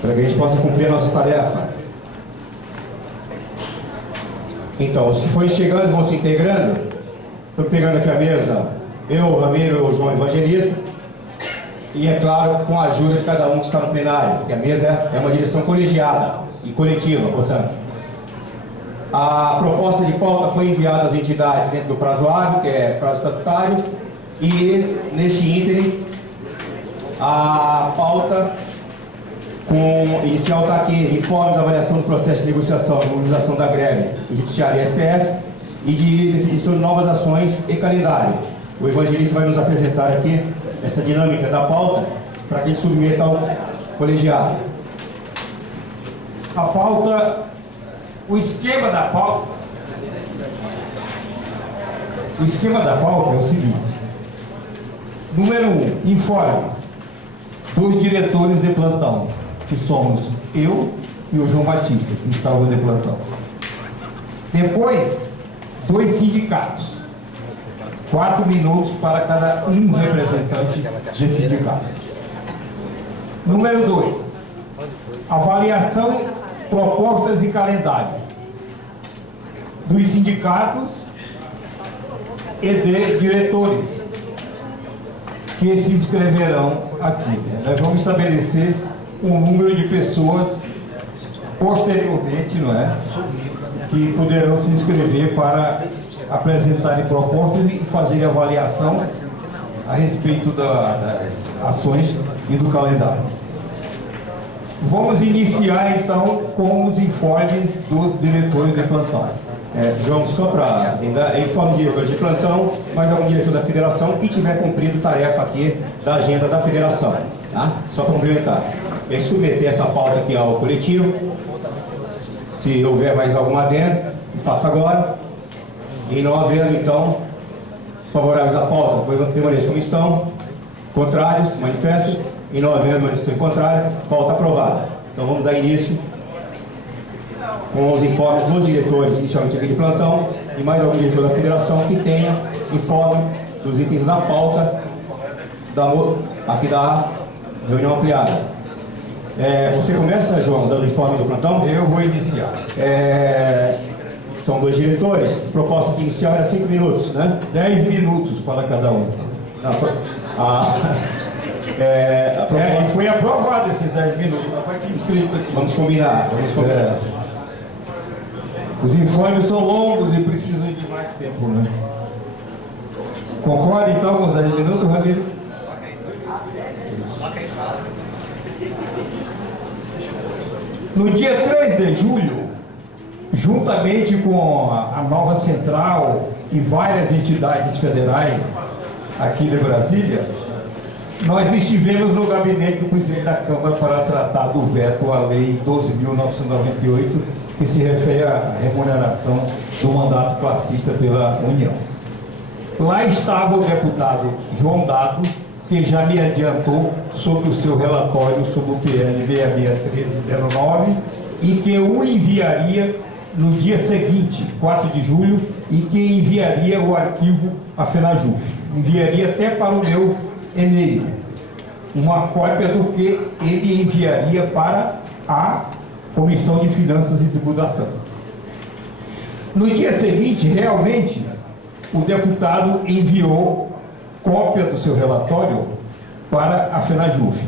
para que a gente possa cumprir a nossa tarefa. Então, os que forem chegando vão se integrando. Estou pegando aqui a mesa, eu, o Ramiro, o João Evangelista, e é claro, com a ajuda de cada um que está no plenário, porque a mesa é uma direção colegiada e coletiva, portanto. A proposta de pauta foi enviada às entidades dentro do prazo hábil, que é prazo estatutário, e neste ínterim, a pauta inicial está aqui: informes da avaliação do processo de negociação e mobilização da greve do Judiciário e SPF, e de definição de novas ações e calendário. O Evangelista vai nos apresentar aqui essa dinâmica da pauta para que a gente submeta ao colegiado. A pauta, o esquema da pauta é o seguinte: número 1, informes dos diretores de plantão, que somos eu e o João Batista, que estávamos de plantão. Depois, 2 sindicatos, 4 minutos para cada um representante de sindicato. Número 2, avaliação, propostas e calendário dos sindicatos e de diretores que se inscreverão aqui. Nós vamos estabelecer um número de pessoas posteriormente, não é? Que poderão se inscrever para apresentarem propostas e fazer avaliação a respeito das ações e do calendário. Vamos iniciar então com os informes dos diretores de plantão. João, só para informe de diretor de plantão, mais algum diretor da federação que tiver cumprido tarefa aqui da agenda da federação, tá? Só para complementar. É submeter essa pauta aqui ao coletivo. Se houver mais algum adendo, faça agora. E não havendo, então, favoráveis à pauta, permaneçam como estão. Contrários, manifestem. E não havendo manifestação contrária, pauta aprovada. Então vamos dar início com os informes dos diretores, inicialmente aqui de plantão, e mais algum diretor da federação que tenha informe dos itens da pauta aqui da reunião ampliada. Você começa, João, dando informe do plantão? Eu vou iniciar. São 2 diretores, proposta que inicial era 5 minutos, né? 10 minutos para cada um. Foi aprovado esses 10 minutos, mas vai ter escrito aqui. Vamos combinar. Os informes são longos e precisam de mais tempo, né? Concorda então com os 10 minutos, Ramiro? No dia 3 de julho, juntamente com a nova central e várias entidades federais aqui de Brasília, nós estivemos no gabinete do presidente da Câmara para tratar do veto à Lei 12.998, que se refere à remuneração do mandato classista pela União. Lá estava o deputado João Dado, que já me adiantou sobre o seu relatório sobre o PL 661309 e que o enviaria no dia seguinte, 4 de julho, e que enviaria o arquivo à FENAJUF. Enviaria até para o meu e-mail uma cópia do que ele enviaria para a Comissão de Finanças e Tributação. No dia seguinte, realmente, o deputado enviou cópia do seu relatório para a FENAJUF,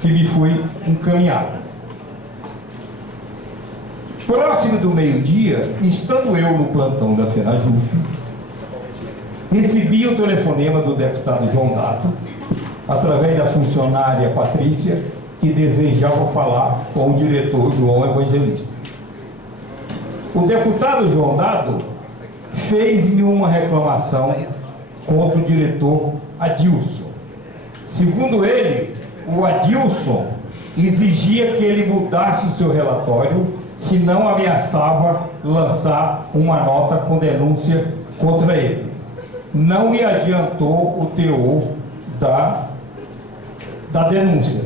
que me foi encaminhado. Próximo do meio-dia, estando eu no plantão da FENAJUF, recebi o telefonema do deputado João Dato, através da funcionária Patrícia, que desejava falar com o diretor João Evangelista. O deputado João Dado fez-me uma reclamação contra o diretor Adilson. Segundo ele, o Adilson exigia que ele mudasse o seu relatório, senão ameaçava lançar uma nota com denúncia contra ele. Não me adiantou o teor da denúncia,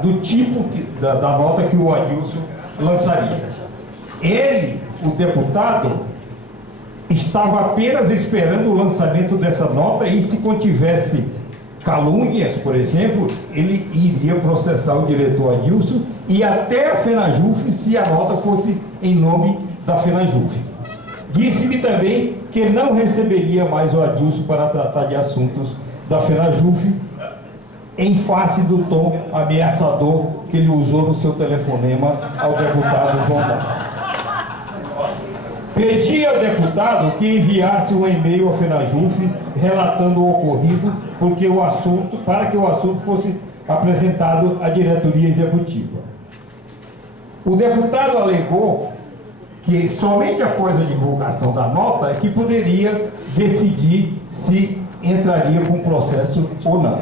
do tipo da nota que o Adilson lançaria. Ele, o deputado, estava apenas esperando o lançamento dessa nota e, se contivesse calúnias, por exemplo, ele iria processar o diretor Adilson e até a FENAJUF se a nota fosse em nome da FENAJUF. Disse-me também que não receberia mais o Adilson para tratar de assuntos da FENAJUF, em face do tom ameaçador que ele usou no seu telefonema ao deputado João Dávila. Pedi ao deputado que enviasse um e-mail à FENAJUF relatando o ocorrido, para que o assunto fosse apresentado à diretoria executiva. O deputado alegou que somente após a divulgação da nota é que poderia decidir se entraria com processo ou não.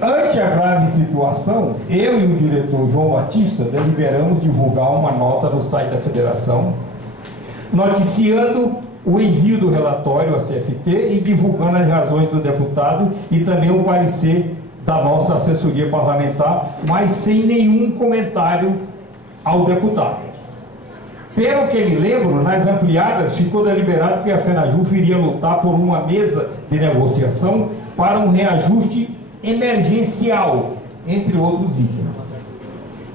Ante a grave situação, eu e o diretor João Batista deliberamos divulgar uma nota no site da Federação, noticiando o envio do relatório à CFT e divulgando as razões do deputado e também o parecer da nossa assessoria parlamentar, mas sem nenhum comentário ao deputado. Pelo que me lembro, nas ampliadas ficou deliberado que a FENAJUF iria lutar por uma mesa de negociação para um reajuste emergencial, entre outros itens.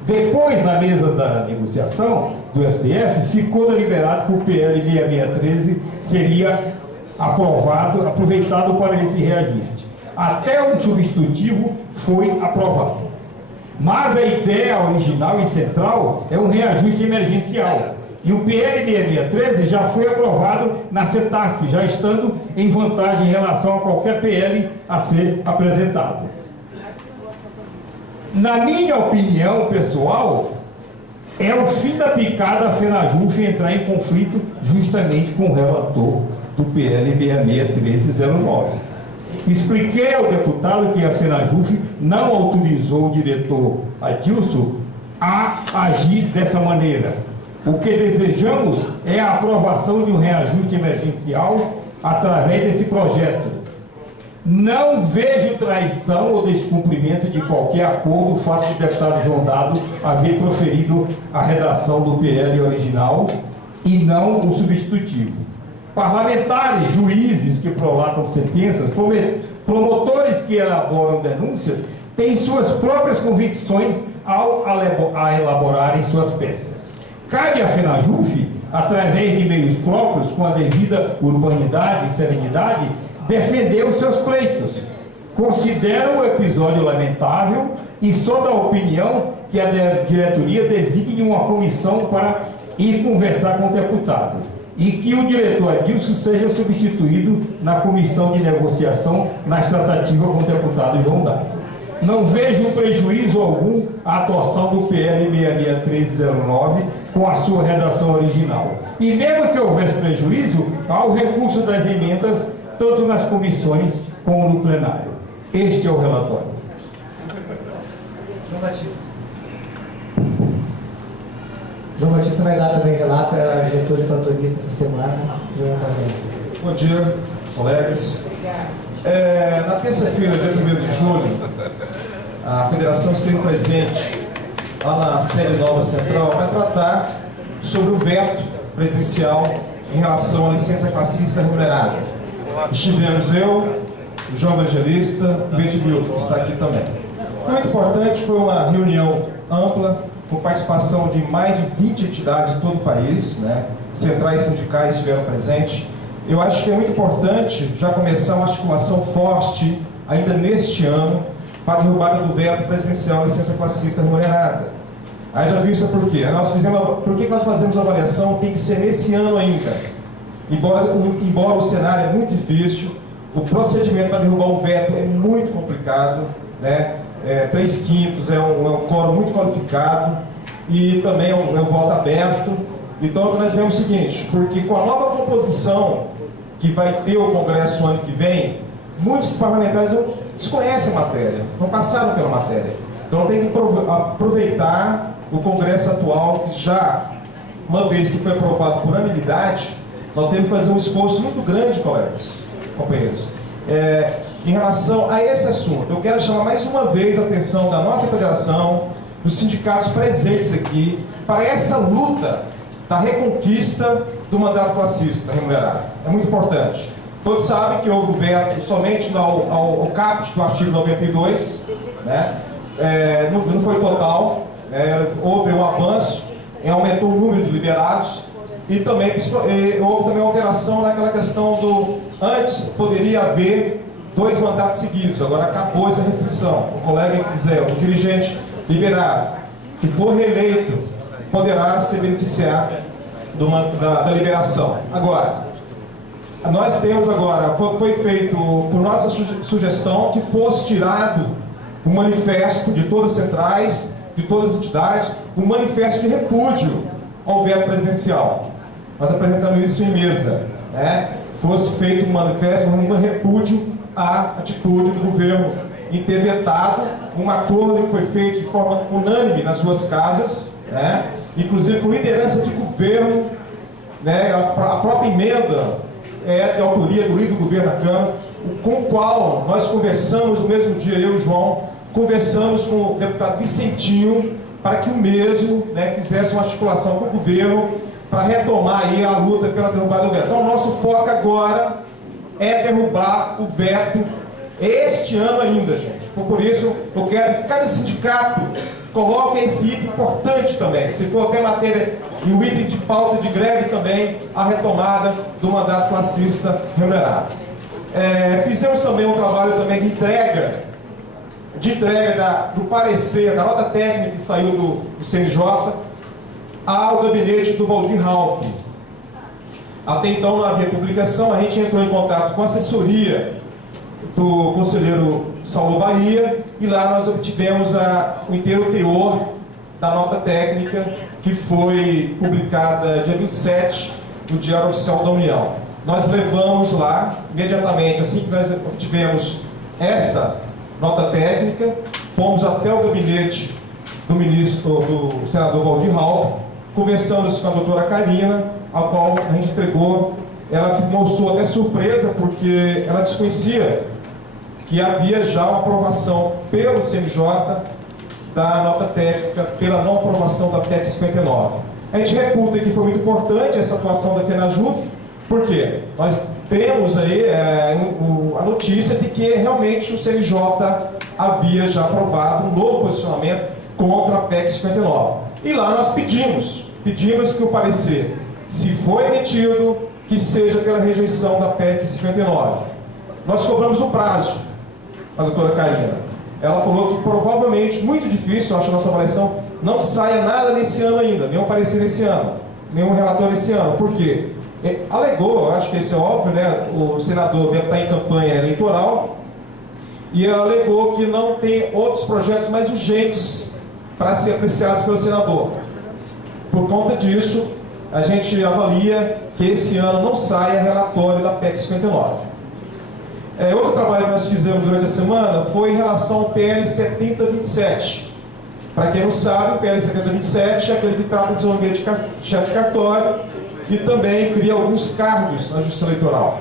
Depois, na mesa da negociação do STF, ficou deliberado que o PL 6613 seria aproveitado para esse reajuste. Até um substitutivo foi aprovado. Mas a ideia original e central é um reajuste emergencial. E o PL 6613 já foi aprovado na CETASP, já estando em vantagem em relação a qualquer PL a ser apresentado. Na minha opinião pessoal, é o fim da picada a FENAJUF entrar em conflito justamente com o relator do PL 661309. Expliquei ao deputado que a FENAJUF não autorizou o diretor Adilson a agir dessa maneira. O que desejamos é a aprovação de um reajuste emergencial através desse projeto. Não vejo traição ou descumprimento de qualquer acordo o fato do deputado João Dado haver proferido a redação do PL original e não o substitutivo. Parlamentares, juízes que prolatam sentenças, promotores que elaboram denúncias, têm suas próprias convicções ao elaborarem suas peças. Cabe à FENAJUF, através de meios próprios, com a devida urbanidade e serenidade, defender os seus pleitos. Considero o episódio lamentável e sou da opinião que a diretoria designe uma comissão para ir conversar com o deputado e que o diretor Adilson seja substituído na comissão de negociação nas tratativas com o deputado João Dávila. Não vejo prejuízo algum à adoção do PL 661309 com a sua redação original. E mesmo que houvesse prejuízo, há o recurso das emendas, tanto nas comissões como no plenário. Este é o relatório. João Batista vai dar também relato, é diretor de plantonista essa semana. Bom dia, colegas. Na terça-feira, dia 1º de julho, a Federação esteve presente lá na sede Nova Central para tratar sobre o veto presidencial em relação à licença classista remunerada. Estivemos eu, o João Evangelista e o Edmilton, que está aqui também. Muito importante, foi uma reunião ampla, com participação de mais de 20 entidades de todo o país, né? Centrais sindicais estiveram presentes. Eu acho que é muito importante já começar uma articulação forte, ainda neste ano, para a derrubada do veto presidencial licença classista remunerada. Aí já viu isso por quê? Por que nós fazemos a avaliação? Tem que ser nesse ano ainda. Embora o cenário é muito difícil, o procedimento para derrubar o veto é muito complicado, né? 3/5 é um quórum muito qualificado e também é um voto aberto. Então nós vemos o seguinte, porque com a nova composição que vai ter o Congresso ano que vem, muitos parlamentares não desconhecem a matéria, não passaram pela matéria. Então tem que aproveitar o Congresso atual, que já, uma vez que foi aprovado por unanimidade, nós temos que fazer um esforço muito grande, colegas, companheiros. Em relação a esse assunto, eu quero chamar mais uma vez a atenção da nossa federação, dos sindicatos presentes aqui, para essa luta da reconquista do mandato classista remunerado. É muito importante. Todos sabem que houve veto somente ao caput do artigo 92, né? Não foi total, houve um avanço, aumentou o número de liberados e também houve também alteração naquela questão do antes poderia haver 2 mandatos seguidos, agora acabou essa restrição. O colega que quiser, o dirigente liberado, que for reeleito, poderá se beneficiar da liberação. Agora, nós temos agora, foi feito por nossa sugestão que fosse tirado um manifesto de todas as centrais, de todas as entidades, um manifesto de repúdio ao veto presidencial. Nós apresentamos isso em mesa, né? Fosse feito um manifesto, um repúdio à atitude do governo em ter vetado um acordo que foi feito de forma unânime nas suas casas, né? Inclusive com liderança de governo, né? A própria emenda é de autoria do líder do governo da Câmara, com o qual nós conversamos no mesmo dia, eu e o João, conversamos com o deputado Vicentinho para que o mesmo, né, fizesse uma articulação com o governo para retomar aí a luta pela derrubada do veto. Então, o nosso foco agora é derrubar o veto este ano ainda, gente. Por isso, eu quero que cada sindicato coloque esse item importante também. Se for até matéria e o item de pauta de greve também, a retomada do mandato classista remunerado. Fizemos também um trabalho também de entrega do parecer, da nota técnica que saiu do CNJ ao gabinete do Valdir Raup. Até então não havia publicação, a gente entrou em contato com a assessoria do conselheiro Saulo Bahia e lá nós obtivemos o inteiro teor da nota técnica que foi publicada dia 27 no Diário Oficial da União. Nós levamos lá, imediatamente, assim que nós obtivemos esta nota técnica, fomos até o gabinete do senador Valdir Raup, conversamos com a doutora Karina, a qual a gente entregou, ela mostrou até surpresa, porque ela desconhecia que havia já uma aprovação pelo CNJ da nota técnica, pela não aprovação da PEC 59. A gente reputa que foi muito importante essa atuação da FENAJUF, porque nós temos aí a notícia de que realmente o CNJ havia já aprovado um novo posicionamento contra a PEC 59. E lá nós pedimos que o parecer, se for emitido, que seja pela rejeição da PEC 59. Nós cobramos o prazo, a doutora Karina. Ela falou que provavelmente, muito difícil, eu acho a nossa avaliação, não saia nada nesse ano ainda, nenhum parecer nesse ano, nenhum relatório nesse ano. Por quê? Alegou, acho que isso é óbvio, né? O senador deve estar em campanha eleitoral, e alegou que não tem outros projetos mais urgentes para ser apreciados pelo senador. Por conta disso, a gente avalia que esse ano não saia relatório da PEC 59. Outro trabalho que nós fizemos durante a semana foi em relação ao PL 7027. Para quem não sabe, o PL 7027 é aquele que trata de desenvolvimento de chefe de cartório e também cria alguns cargos na Justiça Eleitoral.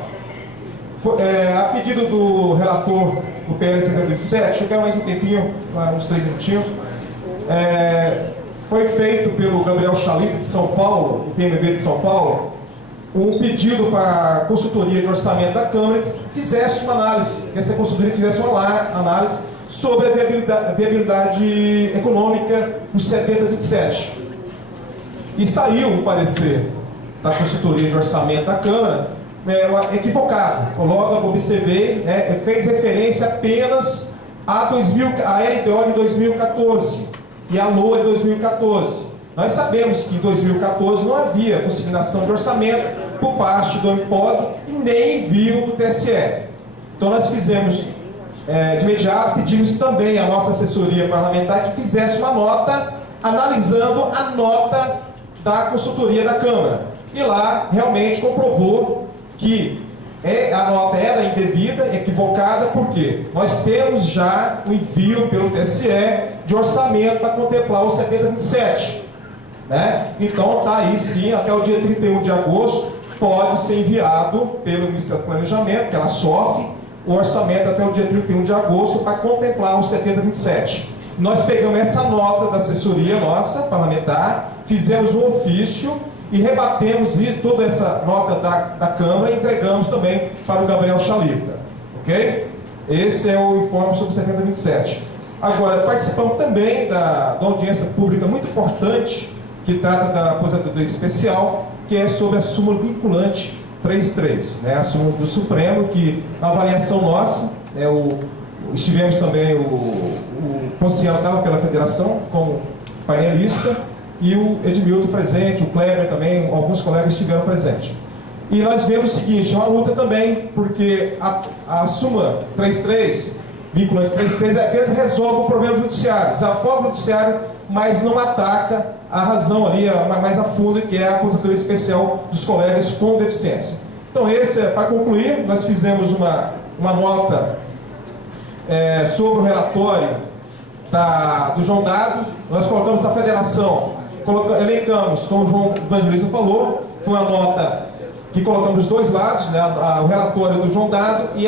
A pedido do relator do PL 7027, eu quero mais um tempinho, uns 3 minutinhos, foi feito pelo Gabriel Chalita de São Paulo, do PMB de São Paulo, um pedido para a consultoria de orçamento da Câmara que fizesse uma análise, que essa consultoria fizesse uma análise sobre a viabilidade econômica do 7027. E saiu um parecer da consultoria de orçamento da Câmara equivocado. Logo observei, fez referência apenas à LDO de 2014 e à LOA de 2014. Nós sabemos que em 2014 não havia consignação de orçamento por parte do MPOG e nem envio do TSE. Então nós fizemos, de imediato, pedimos também à nossa assessoria parlamentar que fizesse uma nota analisando a nota da consultoria da Câmara. E lá realmente comprovou que a nota era indevida, equivocada, porque nós temos já o envio pelo TSE de orçamento para contemplar o 7027. Né? Então está aí sim, até o dia 31 de agosto, pode ser enviado pelo Ministério do Planejamento, que ela sofre, o orçamento até o dia 31 de agosto para contemplar o 7027. Nós pegamos essa nota da assessoria nossa, parlamentar, fizemos um ofício e rebatemos toda essa nota da Câmara e entregamos também para o Gabriel Chalica. Ok? Esse é o informe sobre 7027. Agora, participamos também da audiência pública muito importante, que trata da aposentadoria especial, que é sobre a súmula vinculante 33, né? A súmula do Supremo, que a avaliação nossa, estivemos também, o Ponciano estava pela federação como painelista, e o Edmilton presente, o Kleber também, alguns colegas estiveram presentes. E nós vemos o seguinte, uma luta também, porque a súmula 33, vinculante 33, apenas resolve o problema judiciário, desafoga o judiciário, mas não ataca a razão ali, mais a fundo, que é a aposentadoria especial dos colegas com deficiência. Então, para concluir, nós fizemos uma nota sobre o relatório do João Dado. Nós colocamos na federação, elencamos, como o João Evangelista falou, foi uma nota que colocamos dos dois lados, né, o relatório do João Dado e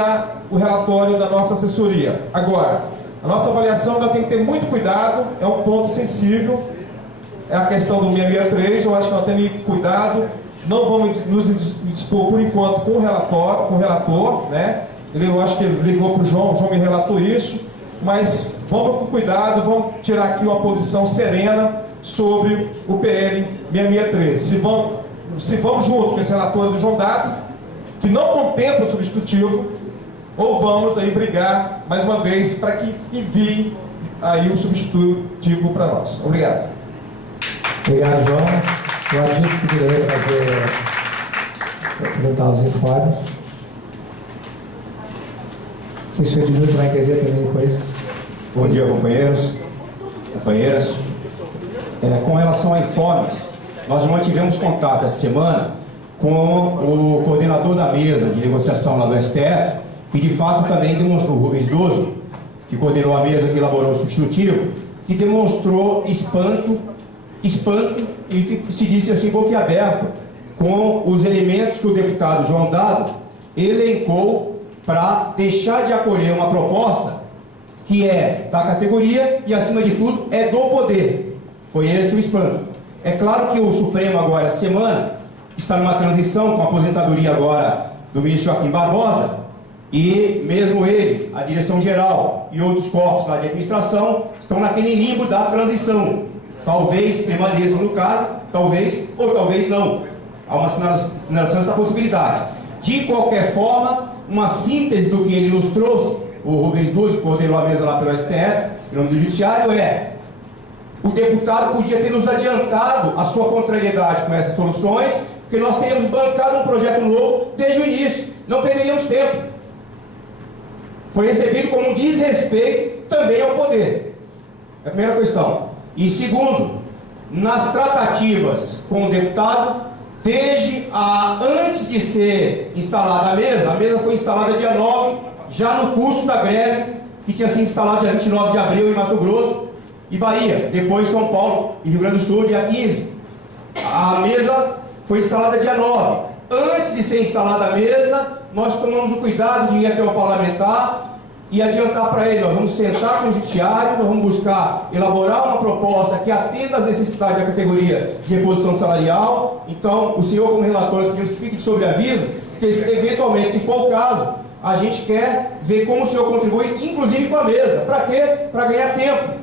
o relatório da nossa assessoria. Agora, a nossa avaliação ainda tem que ter muito cuidado, é um ponto sensível, é a questão do 663, eu acho que nós temos que ter cuidado, não vamos nos dispor por enquanto com o relator, né? Eu acho que ele ligou para o João me relatou isso, mas vamos com cuidado, vamos tirar aqui uma posição serena sobre o PL 663. Se vamos junto com esse relatório do João Dado, que não contempla o substitutivo, ou vamos aí brigar mais uma vez para que envie aí o substitutivo para nós. Obrigado. Obrigado, João. Eu acho que poderia apresentar os informes. Se o senhor Edmilton vai dizer também depois. Bom dia, companheiros, companheiras. Com relação a informes, nós mantivemos contato essa semana com o coordenador da mesa de negociação lá do STF, que de fato também demonstrou, o Rubens Doso, que coordenou a mesa que elaborou o substitutivo, que demonstrou espanto e se disse assim, boquiaberto, com os elementos que o deputado João Dado elencou para deixar de acolher uma proposta que é da categoria e, acima de tudo, é do poder. Foi esse o espanto. É claro que o Supremo agora, essa semana, está numa transição com a aposentadoria agora do ministro Joaquim Barbosa, e mesmo ele, a direção-geral e outros corpos lá de administração estão naquele limbo da transição. Talvez permaneçam no cargo, talvez, ou talvez não. Há uma sinalização dessa possibilidade. De qualquer forma, uma síntese do que ele nos trouxe, o Rubens Duz, que coordenou a mesa lá pelo STF, em nome do Judiciário, o deputado podia ter nos adiantado a sua contrariedade com essas soluções, porque nós teríamos bancado um projeto novo desde o início, não perderíamos tempo. Foi recebido como um desrespeito também ao poder. É a primeira questão. E segundo, nas tratativas com o deputado, antes de ser instalada a mesa foi instalada dia 9, já no curso da greve, que tinha sido instalada dia 29 de abril em Mato Grosso e Bahia, depois São Paulo e Rio Grande do Sul, dia 15. A mesa foi instalada dia 9. Antes de ser instalada a mesa, nós tomamos o cuidado de ir até o parlamentar e adiantar para ele, nós vamos sentar com o judiciário, nós vamos buscar elaborar uma proposta que atenda às necessidades da categoria de reposição salarial. Então, o senhor como relator, nós pedimos que fique de sobreaviso, porque eventualmente, se for o caso, a gente quer ver como o senhor contribui, inclusive com a mesa. Para quê? Para ganhar tempo.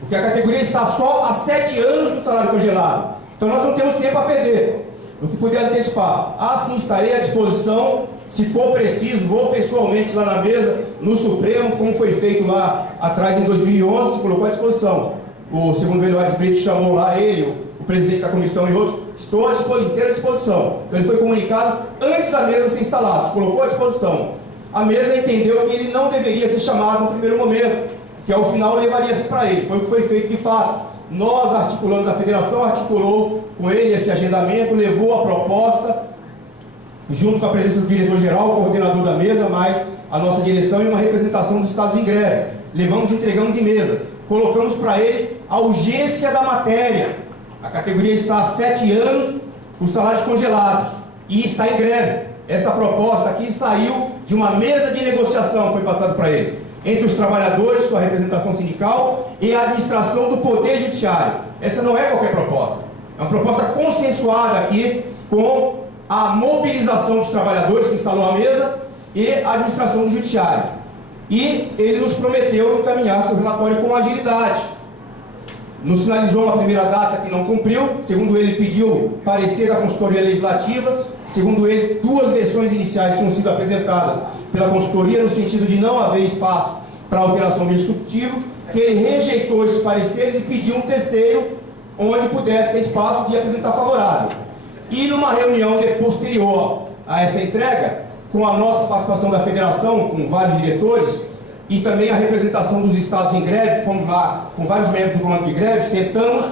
Porque a categoria está só há 7 anos com o salário congelado. Então nós não temos tempo a perder. O que puder antecipar. Assim, estarei à disposição. Se for preciso, vou pessoalmente lá na mesa, no Supremo, como foi feito lá atrás em 2011, se colocou à disposição. O segundo Eduardo Brito chamou lá ele, o presidente da comissão e outros. Estou à inteira disposição. Então ele foi comunicado antes da mesa ser instalada, se colocou à disposição. A mesa entendeu que ele não deveria ser chamado no primeiro momento, que ao final levaria-se para ele. Foi o que foi feito de fato. Nós articulamos, a federação articulou com ele esse agendamento, levou a proposta, junto com a presença do diretor-geral, o coordenador da mesa, mais a nossa direção e uma representação dos estados em greve. Levamos, entregamos em mesa. Colocamos para ele a urgência da matéria. A categoria está há 7 anos com salários congelados e está em greve. Essa proposta aqui saiu de uma mesa de negociação, foi passado para ele, entre os trabalhadores, sua representação sindical e a administração do Poder Judiciário. Essa não é qualquer proposta. É uma proposta consensuada aqui com a mobilização dos trabalhadores que instalou a mesa e a administração do judiciário. E ele nos prometeu encaminhar seu relatório com agilidade. Nos sinalizou uma primeira data que não cumpriu, segundo ele pediu parecer da consultoria legislativa, segundo ele 2 versões iniciais tinham sido apresentadas pela consultoria no sentido de não haver espaço para alteração do executivo, que ele rejeitou esses pareceres e pediu um terceiro onde pudesse ter espaço de apresentar favorável. E numa reunião posterior a essa entrega, com a nossa participação da federação, com vários diretores, e também a representação dos estados em greve, fomos lá com vários membros do comando de greve, sentamos,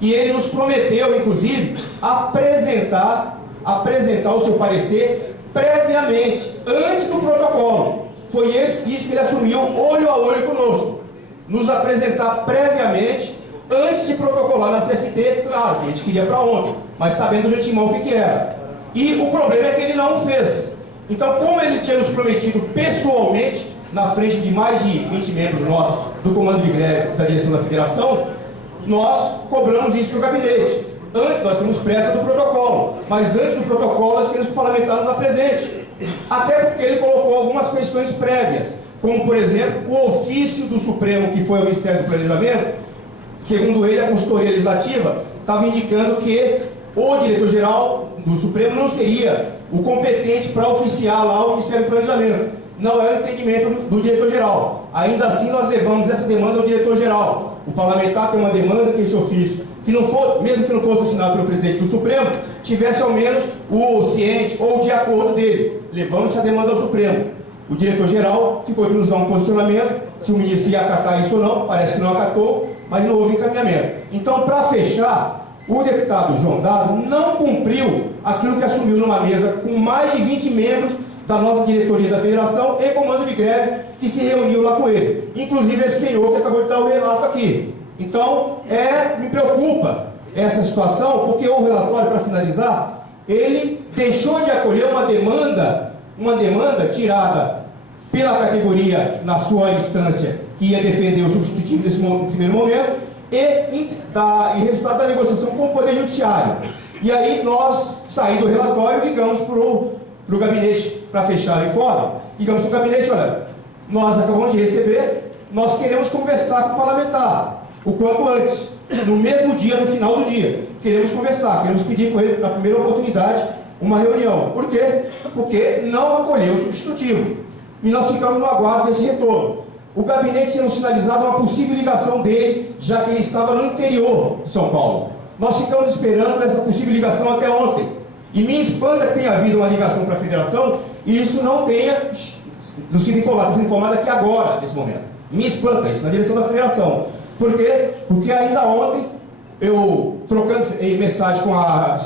e ele nos prometeu, inclusive, apresentar o seu parecer previamente, antes do protocolo. Foi isso que ele assumiu olho a olho conosco, nos apresentar previamente, antes de protocolar na CFT, claro, que a gente queria para ontem, mas sabendo de antemão o que era. E o problema é que ele não o fez. Então, como ele tinha nos prometido pessoalmente, na frente de mais de 20 membros nossos do comando de greve da direção da federação, nós cobramos isso para o gabinete. Antes, nós temos pressa do protocolo, mas antes do protocolo nós queremos que o parlamentar nos apresente. Até porque ele colocou algumas questões prévias, como por exemplo, o ofício do Supremo que foi ao Ministério do Planejamento. Segundo ele, a consultoria legislativa estava indicando que o diretor-geral do Supremo não seria o competente para oficiar lá o Ministério do Planejamento. Não é o entendimento do diretor-geral. Ainda assim, nós levamos essa demanda ao diretor-geral. O parlamentar tem uma demanda que esse ofício, que não for, mesmo que não fosse assinado pelo presidente do Supremo, tivesse ao menos o ciente ou de acordo dele. Levamos essa demanda ao Supremo. O diretor-geral ficou de nos dar um posicionamento, se o ministro ia acatar isso ou não, parece que não acatou, mas não houve encaminhamento. Então, para fechar, o deputado João Dado não cumpriu aquilo que assumiu numa mesa com mais de 20 membros da nossa diretoria da federação e comando de greve que se reuniu lá com ele. Inclusive esse senhor que acabou de dar o relato aqui. Então, me preocupa essa situação, porque o relatório, para finalizar, ele deixou de acolher uma demanda tirada pela categoria na sua instância que ia defender o substitutivo nesse primeiro momento e resultado da negociação com o Poder Judiciário. E aí nós, saindo do relatório, ligamos para o gabinete para fechar a informe, digamos para o gabinete, olha, nós acabamos de receber, nós queremos conversar com o parlamentar, o quanto antes, no mesmo dia, no final do dia, queremos conversar, queremos pedir com ele, na primeira oportunidade, uma reunião. Por quê? Porque não acolheu o substitutivo, e nós ficamos no aguardo desse retorno. O gabinete tinha sinalizado uma possível ligação dele, já que ele estava no interior de São Paulo. Nós ficamos esperando essa possível ligação até ontem. E me espanta que tenha havido uma ligação para a federação e isso não tenha sido informado aqui agora, nesse momento. Me espanta isso, na direção da federação. Por quê? Porque ainda ontem, eu trocando mensagem com a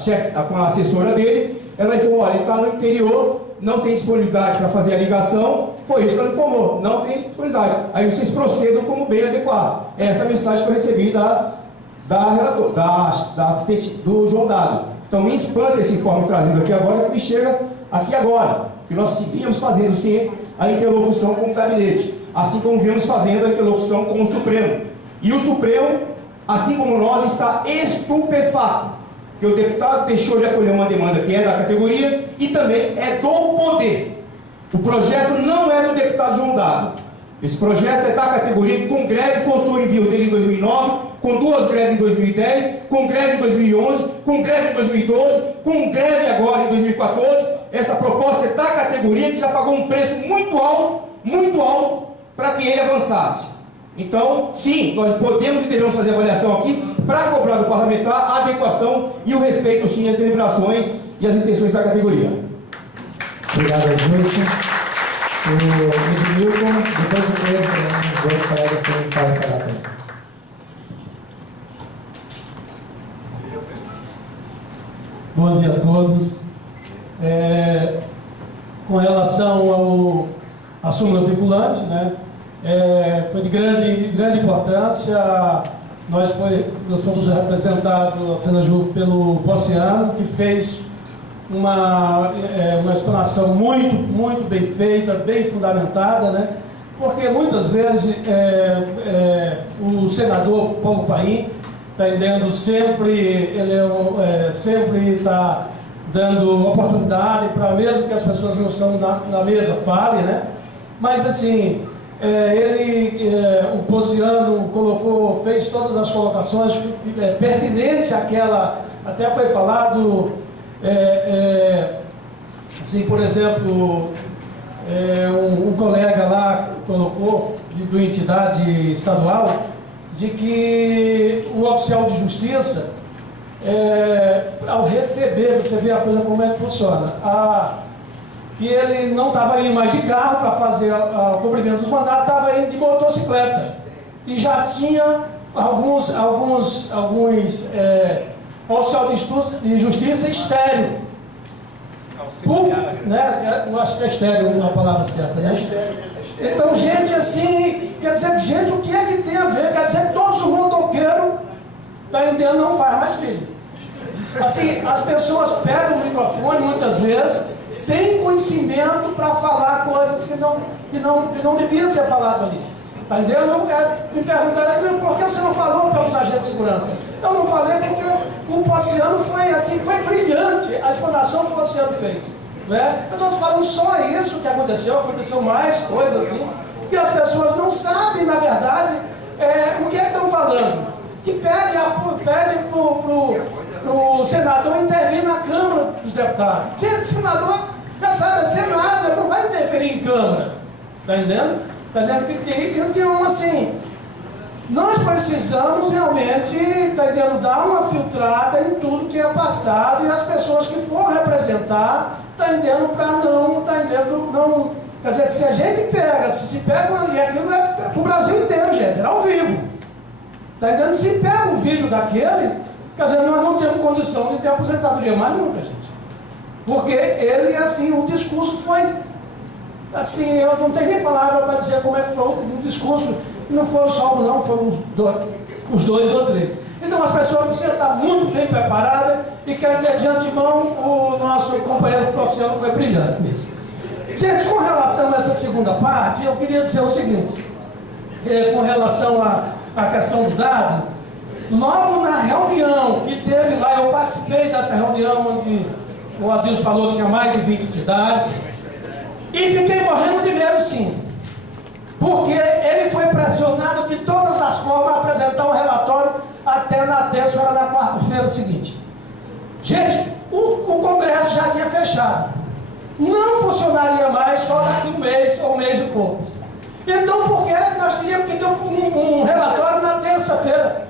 assessora dele, ela informou, olha, ele está no interior, não tem disponibilidade para fazer a ligação, foi isso que ela informou, não tem disponibilidade. Aí vocês procedam como bem adequado. Essa é a mensagem que eu recebi da assistente do João Dado. Então me espanta esse informe trazido aqui agora, que me chega aqui agora, que nós vínhamos fazendo sim a interlocução com o gabinete, assim como viemos fazendo a interlocução com o Supremo. E o Supremo, assim como nós, está estupefato, que o deputado deixou de acolher uma demanda que é da categoria e também é do poder. O projeto não é do deputado João Dado. Esse projeto é da categoria que com greve forçou o envio dele em 2009, com 2 greves em 2010, com greve em 2011, com greve em 2012, com greve agora em 2014. Essa proposta é da categoria que já pagou um preço muito alto para que ele avançasse. Então, sim, nós podemos e devemos fazer avaliação aqui para cobrar do parlamentar a adequação e o respeito, sim, às deliberações e às intenções da categoria. Obrigado, Edmilson. O Edmilson, depois do tempo, os outros colegas também podem falar também. Bom dia a todos. Com relação à súmula vinculante, né, foi de grande importância. Nós fomos representados apenas pelo Ponciano, que fez uma explanação muito bem feita, bem fundamentada, né, porque muitas vezes o senador Paulo Paim está entendendo? Sempre está dando oportunidade para, mesmo que as pessoas não estão na mesa, falem, né? Mas assim, o Pociano fez todas as colocações pertinentes àquela, até foi falado, assim, por exemplo, um colega lá colocou, do entidade estadual, de que o oficial de justiça, ao receber, você vê a coisa como é que funciona, que ele não estava indo mais de carro para fazer o cumprimento dos mandatos, estava indo de motocicleta. E já tinha alguns oficiais de justiça estéreo. Né? Eu acho que é estéreo a palavra certa, né? Então, gente, assim, quer dizer, gente, o que é que tem a ver? Quer dizer que todos os motoqueiros da Indiana não faz mais filho. Assim, as pessoas pegam o microfone muitas vezes sem conhecimento para falar coisas que não deviam ser faladas ali. Tá entendendo? Me perguntaram, por que você não falou pelos agentes de segurança? Eu não falei porque o Pociano foi brilhante a explanação que o Pociano fez. Né? Eu estou falando só isso que aconteceu mais coisas assim, que as pessoas não sabem, na verdade, o que é que estão falando. Que pede para o senador intervir na Câmara dos Deputados. Gente, o senador já sabe, é Senado, não vai interferir em Câmara. Está entendendo? Está entendendo? Então, assim, nós precisamos realmente, está entendendo, dar uma filtrada em tudo que é passado e as pessoas que for representar, está entendendo, para não, está entendendo, não. Quer dizer, se a gente pega, se pega ali, aquilo é para o Brasil inteiro, gente, era ao vivo. Está entendendo? Se pega um vídeo daquele, quer dizer, nós não temos condição de ter aposentadoria mais nunca, gente. Porque ele, assim, o discurso foi, assim, eu não tenho nem palavra para dizer como é que foi o discurso, não foi só um, não, foram os dois ou três. Então as pessoas precisam estar muito bem preparadas e quer dizer, de antemão, o nosso companheiro profissional foi brilhante mesmo. Gente, com relação a essa segunda parte, eu queria dizer o seguinte, com relação à questão do dado, logo na reunião que teve lá, eu participei dessa reunião onde o Adilson falou que tinha mais de 20 entidades, e fiquei morrendo de medo, sim, porque ele foi pressionado de todas as formas a apresentar um relatório até na terça-feira da quarta-feira seguinte. Gente, o Congresso já tinha fechado, não funcionaria mais só daqui um mês ou um mês e pouco. Então, por que nós teríamos que ter um relatório na terça-feira?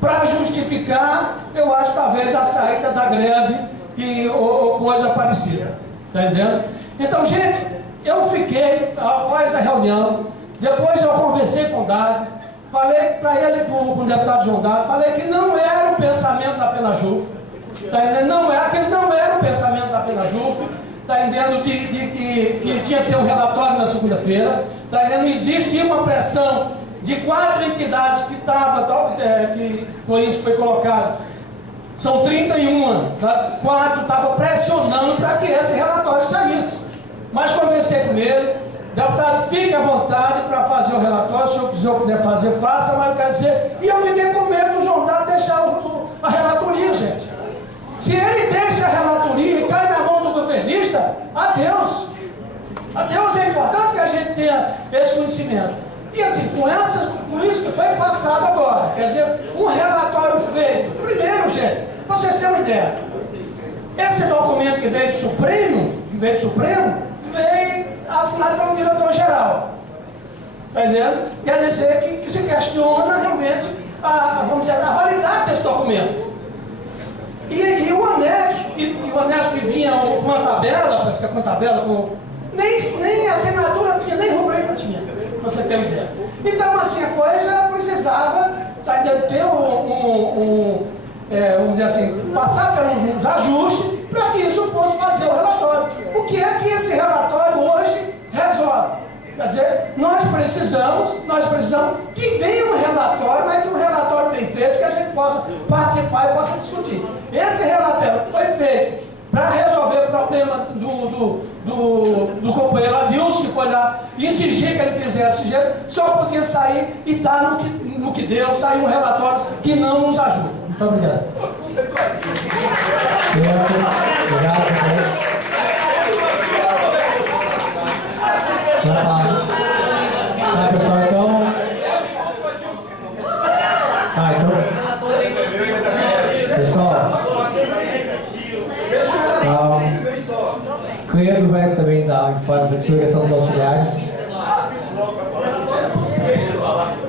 Para justificar, eu acho, talvez, a saída da greve ou coisa parecida. Está entendendo? Então, gente, eu fiquei, após a reunião, depois eu conversei com o Dado, falei para ele, com o deputado João Dado, falei que não era o pensamento da FENAJUF, tá entendendo? Aquele não era o pensamento da FENAJUF, tá entendendo? Que tinha que ter um relatório na segunda-feira, tá entendendo? Existia uma pressão de 4 entidades que foi isso que foi colocado. São 31, 4 estavam pressionando para que esse relatório saísse. Mas conversei com ele, deputado, fique à vontade para fazer o relatório, se o senhor quiser fazer, faça, mas eu quero dizer, e eu fiquei com medo do João Dado deixar a relatoria, gente. Se ele deixa a relatoria e cai na mão do governista, adeus. Adeus, é importante que a gente tenha esse conhecimento. E assim, com isso que foi passado agora, quer dizer, um relatório feito. Primeiro, gente, vocês têm uma ideia. Esse documento que veio do Supremo, veio assinado pelo diretor-geral. Está entendendo? Quer dizer que se questiona realmente vamos dizer, a validade desse documento. E o anexo que vinha com uma tabela, parece que é com uma tabela, nem assinatura tinha, nem rubrica tinha, pra você ter uma ideia. Então, assim, a coisa precisava ter vamos dizer assim, passar por uns ajustes para que isso fosse fazer o relatório. O que é que esse relatório hoje resolve? Quer dizer, nós precisamos que venha um relatório, mas que um relatório bem feito, que a gente possa participar e possa discutir. Esse relatório foi feito para resolver o problema do companheiro Adilson, que foi lá e exigir que ele fizesse jeito, só podia sair e dar no que deu, sair um relatório que não nos ajuda. Muito obrigado. Obrigado, tá, pessoal, então... Pessoal... Cledo vai também dar informes aqui sobre a questão dos auxiliares.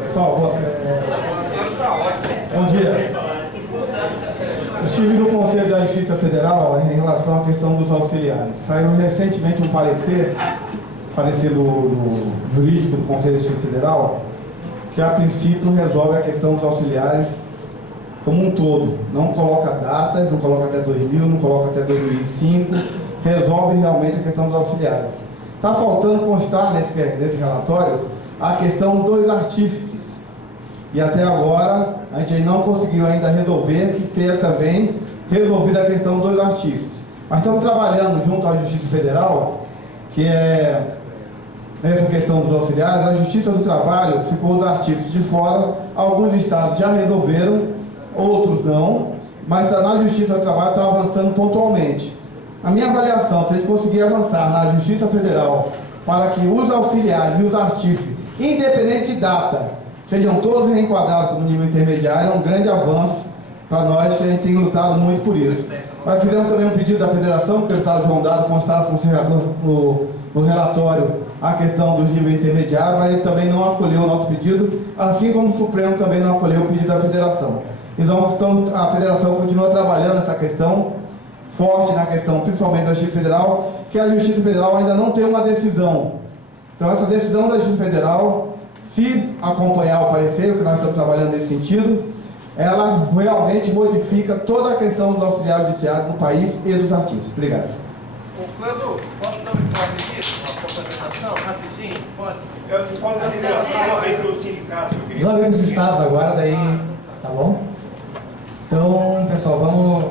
Pessoal, bom dia. Eu estive no Conselho da Justiça Federal em relação à questão dos auxiliares. Saiu recentemente um parecer do jurídico do Conselho da Justiça Federal, que a princípio resolve a questão dos auxiliares como um todo. Não coloca datas, não coloca até 2000, não coloca até 2005, resolve realmente a questão dos auxiliares. Está faltando constar nesse relatório a questão dos artífices. E até agora a gente não conseguiu ainda resolver, que tenha também resolvido a questão dos artífices. Mas estamos trabalhando junto à Justiça Federal, que é nessa questão dos auxiliares. A Justiça do Trabalho ficou os artífices de fora. Alguns estados já resolveram, outros não, mas na Justiça do Trabalho está avançando pontualmente. A minha avaliação, se a gente conseguir avançar na Justiça Federal para que os auxiliares e os artífices, independente de data, sejam todos reenquadrados no nível intermediário, é um grande avanço para nós, que a gente tem lutado muito por isso. Nós fizemos também um pedido da Federação, que o deputado João Dado constasse no relatório a questão dos níveis intermediários, mas ele também não acolheu o nosso pedido, assim como o Supremo também não acolheu o pedido da Federação. Então a Federação continua trabalhando essa questão, forte na questão, principalmente da Justiça Federal, que a Justiça Federal ainda não tem uma decisão. Então essa decisão da Justiça Federal, se acompanhar o parecer, que nós estamos trabalhando nesse sentido, ela realmente modifica toda a questão dos auxiliares judiciários no país e dos artistas. Obrigado. Cledo, posso dar um informe disso? Uma complementação, rapidinho? Pode? Os informes da federação uma vez pelos sindicatos. Vamos ver os estados agora, daí, tá bom? Então, pessoal, vamos...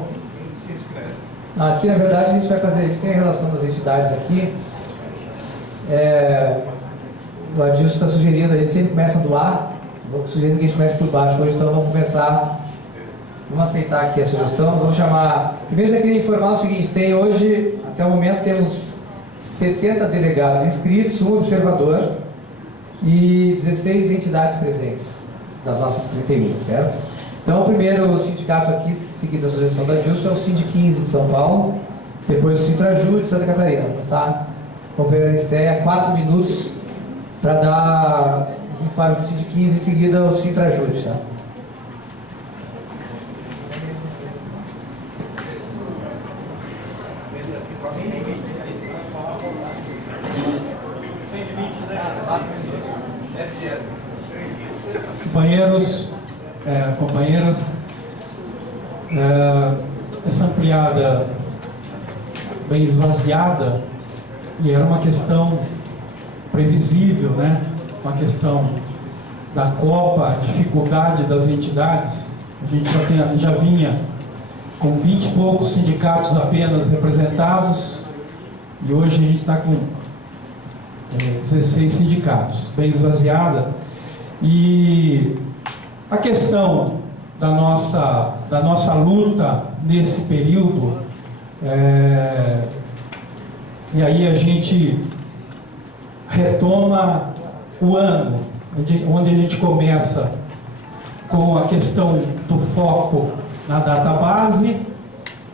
Aqui, na verdade, a gente vai fazer, a gente tem a relação das entidades aqui. O Adilson está sugerindo, a gente sempre começa do ar, vou sugerindo que a gente comece por baixo hoje, então vamos começar, vamos aceitar aqui a sugestão, vamos chamar... Primeiro, já queria informar o seguinte, tem hoje, até o momento, temos 70 delegados inscritos, um observador e 16 entidades presentes, das nossas 31, certo? Então, o primeiro sindicato aqui, seguido a sugestão da Adilson, é o Sind 15 de São Paulo, depois o Sintraju de Santa Catarina. Vamos começar com o companheiro Estéia, 4 minutos para dar os informes do Sind 15, em seguida o Sintraju, tá? Companheiros, companheiras, essa ampliada bem esvaziada, e era uma questão previsível, né? Uma questão da Copa, a dificuldade das entidades. A gente já vinha com 20 e poucos sindicatos apenas representados, e hoje a gente está com 16 sindicatos, bem esvaziada. E a questão da nossa luta nesse período, e aí a gente retoma o ano, onde a gente começa com a questão do foco na database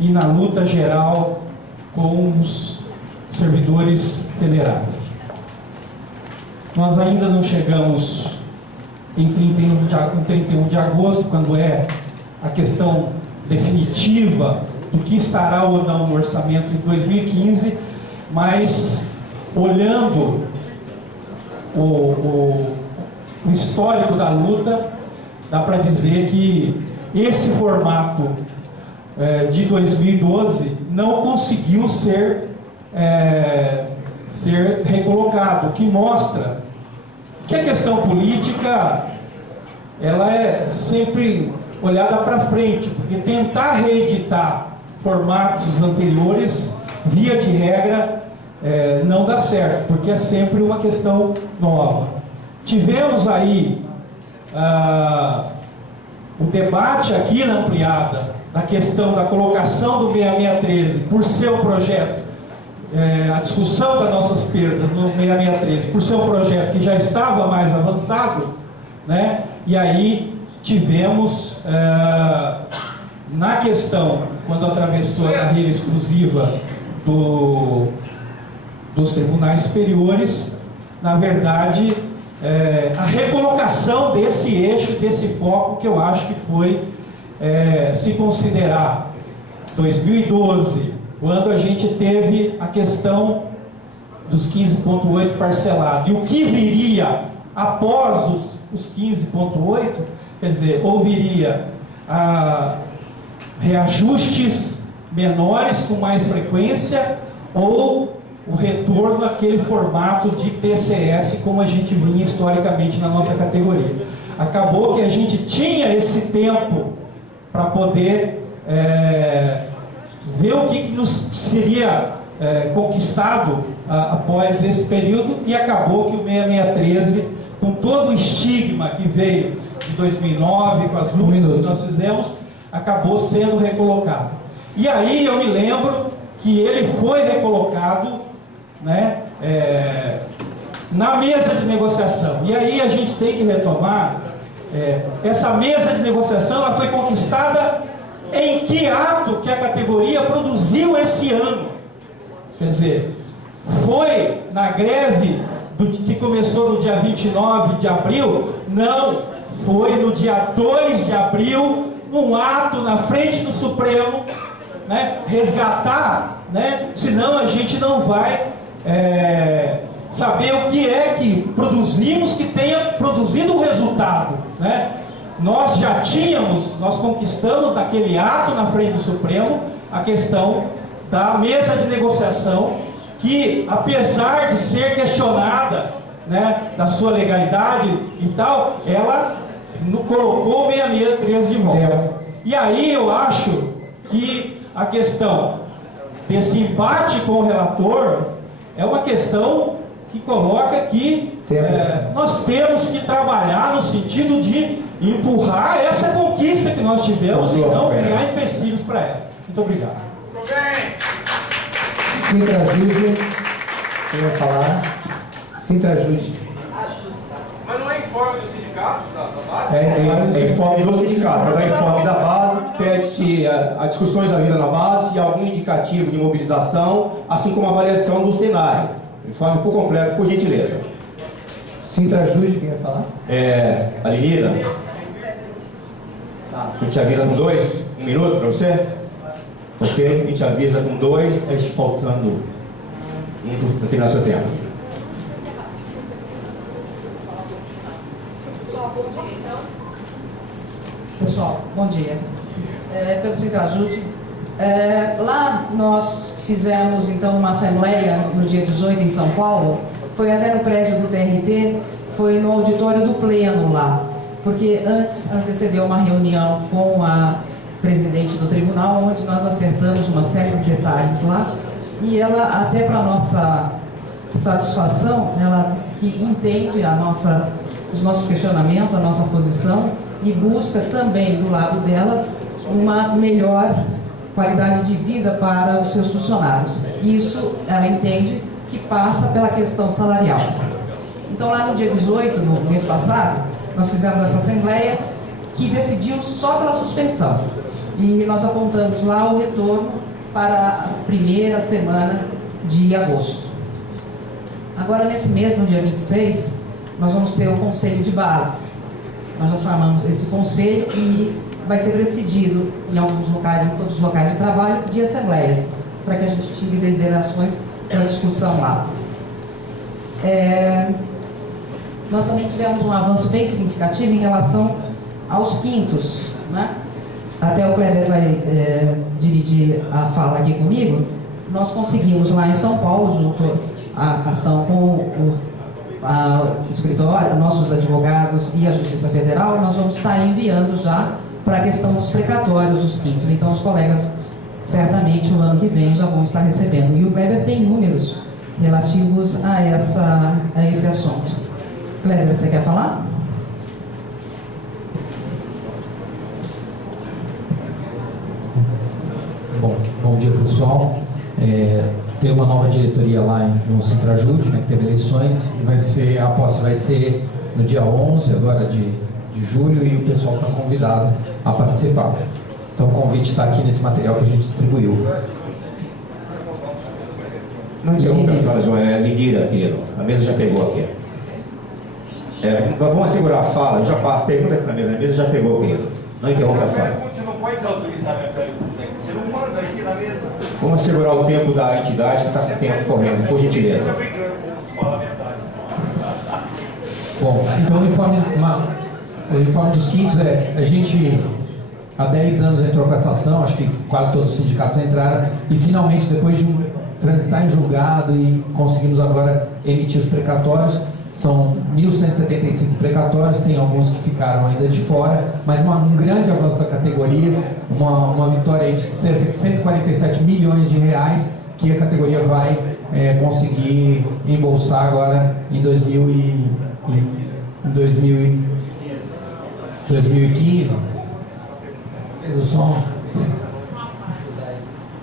e na luta geral com os servidores federais. Nós ainda não chegamos em 31 de agosto, quando é a questão definitiva do que estará ou não no orçamento de 2015, mas olhando o histórico da luta, dá para dizer que esse formato de 2012 não conseguiu ser recolocado, o que mostra que a questão política ela é sempre olhada para frente, porque tentar reeditar formatos anteriores, via de regra, não dá certo, porque é sempre uma questão nova. Tivemos aí o debate aqui na ampliada da questão da colocação do 6613 por ser um projeto, a discussão das nossas perdas no 6613 por ser um projeto que já estava mais avançado, né? E aí tivemos na questão, quando atravessou a carreira exclusiva dos tribunais superiores, na verdade, a recolocação desse eixo, desse foco, que eu acho que foi se considerar 2012, quando a gente teve a questão dos 15,8 parcelado, e o que viria após os 15,8, quer dizer, ou viria reajustes menores com mais frequência, ou o retorno àquele formato de PCS como a gente vinha historicamente na nossa categoria. Acabou que a gente tinha esse tempo para poder ver o que nos seria conquistado após esse período, e acabou que o 6613, com todo o estigma que veio de 2009, com as lutas que nós fizemos, acabou sendo recolocado. E aí eu me lembro que ele foi recolocado, né, na mesa de negociação. E aí a gente tem que retomar, essa mesa de negociação, ela foi conquistada em que ato que a categoria produziu esse ano? Quer dizer, foi na greve que começou no dia 29 de abril? Não, foi no dia 2 de abril, num ato na frente do Supremo, né, resgatar, né, senão a gente não vai saber o que é que produzimos que tenha produzido um resultado, né? Nós conquistamos naquele ato na frente do Supremo a questão da mesa de negociação, que apesar de ser questionada, né, da sua legalidade e tal, ela colocou o 6613 de volta. E aí eu acho que a questão desse embate com o relator é uma questão que coloca que nós temos que trabalhar no sentido de empurrar essa conquista que nós tivemos e não criar empecilhos para ela. Muito obrigado. Sintra Júlia, eu ia falar. Sintra Júlia. Mas não é informe do sindicato, da base? É informe do sindicato. Para dar informe da base, pede-se a discussões havidas na base e algum indicativo de mobilização, assim como a avaliação do cenário. Informe por completo, por gentileza. Sintra Júlia, quem ia falar? Alenida, a gente avisa com 2, 1 minuto para você? Ok? A gente avisa com 2, a gente faltando para terminar seu tempo. Pessoal, bom dia. Pelo Sintrajude, lá nós fizemos então uma assembleia no dia 18 em São Paulo, foi até no prédio do TRT, foi no auditório do Pleno lá, porque antes antecedeu uma reunião com a presidente do tribunal, onde nós acertamos uma série de detalhes lá, e ela, até para nossa satisfação, ela disse que entende os nossos questionamentos, a nossa posição, e busca também, do lado dela, uma melhor qualidade de vida para os seus funcionários. Isso ela entende que passa pela questão salarial. Então, lá no dia 18, no mês passado, nós fizemos essa assembleia que decidiu só pela suspensão. E nós apontamos lá o retorno para a primeira semana de agosto. Agora, nesse mês, no dia 26, nós vamos ter o conselho de base. Nós já chamamos esse conselho e vai ser decidido em alguns locais, em todos os locais de trabalho, de assembleias, para que a gente tire deliberações para discussão lá. Nós também tivemos um avanço bem significativo em relação aos quintos, né? Até o Kleber vai dividir a fala aqui comigo. Nós conseguimos lá em São Paulo, junto à ação com o escritório, nossos advogados e a Justiça Federal, nós vamos estar enviando já para a questão dos precatórios, dos quintos. Então, os colegas, certamente, no ano que vem, já vão estar recebendo. E o Kleber tem números relativos a esse assunto. Kleber, você quer falar? Bom dia, pessoal. Tem uma nova diretoria lá no Sintrajude, né, que teve eleições, e a posse vai ser no dia 11 agora de julho, e o pessoal está convidado a participar. Então o convite está aqui nesse material que a gente distribuiu. Não interrompa a senhora, João, Ligueira, querido. A mesa já pegou aqui. Vamos assegurar a fala, eu já passo. Pergunta aqui para a mesa já pegou, querido. Não interrompa a fala. Você não pode desautorizar minha pergunta. Você não manda aqui na mesa. Vamos assegurar o tempo da entidade que está com o tempo correndo, por gentileza. Você brigando com os parlamentares. Bom, então o uniforme dos quintos a gente há 10 anos entrou com essa ação, acho que quase todos os sindicatos entraram, e finalmente, depois de transitar em julgado e conseguimos agora emitir os precatórios, são 1.175 precatórios, tem alguns que ficaram ainda de fora, mas um grande avanço da categoria, uma vitória aí de cerca de 147 milhões de reais, que a categoria vai conseguir embolsar agora em 2015. Fez o som?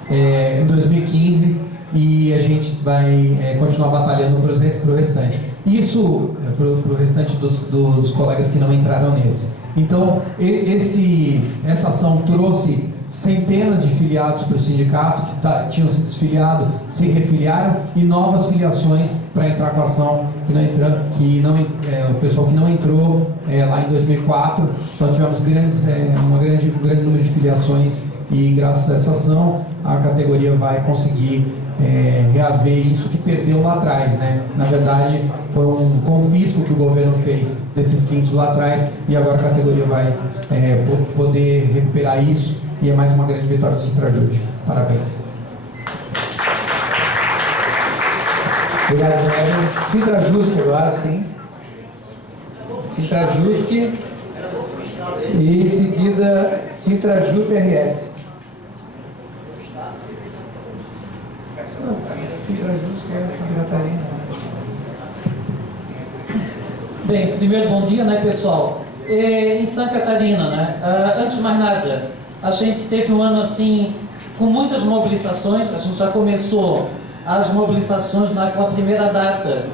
Em 2015, e a gente vai continuar batalhando para o restante. Isso para o restante dos colegas que não entraram nesse. Então, essa ação trouxe centenas de filiados para o sindicato que tinham se desfiliado, se refiliaram, e novas filiações para entrar com a ação, o pessoal que não entrou lá em 2004. Nós tivemos um grande número de filiações, e graças a essa ação a categoria vai conseguir reaver isso que perdeu lá atrás, né? Na verdade, foi um confisco que o governo fez desses quintos lá atrás, e agora a categoria vai poder recuperar isso, e é mais uma grande vitória do Sintrajude. Parabéns. Obrigado, Kleber. Sintrajusc agora, sim. Sintrajusc e em seguida Sintrajusc RS. Bem, primeiro bom dia, né, pessoal? Em Santa Catarina, né? Antes de mais nada, a gente teve um ano assim com muitas mobilizações. A gente já começou as mobilizações naquela primeira data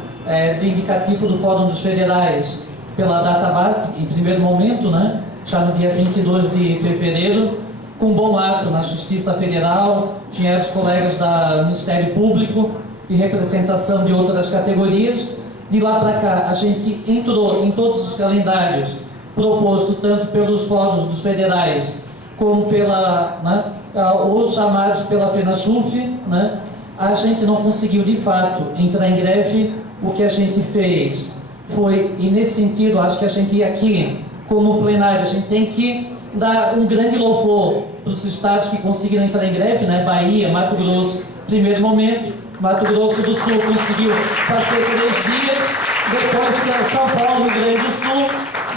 de indicativo do Fórum dos Federais pela data base, em primeiro momento, né? Já no dia 22 de fevereiro, com bom ato na Justiça Federal, tinha os colegas do Ministério Público e representação de outras categorias. De lá para cá, a gente entrou em todos os calendários proposto tanto pelos fóruns dos federais como os chamados pela FENACHUF, né? A gente não conseguiu de fato entrar em greve. O que a gente fez foi, e nesse sentido, acho que a gente aqui, como plenário, a gente tem que dar um grande louvor para os estados que conseguiram entrar em greve, né? Bahia, Mato Grosso, primeiro momento, Mato Grosso do Sul conseguiu fazer 3 dias, depois São Paulo, Rio Grande do Sul,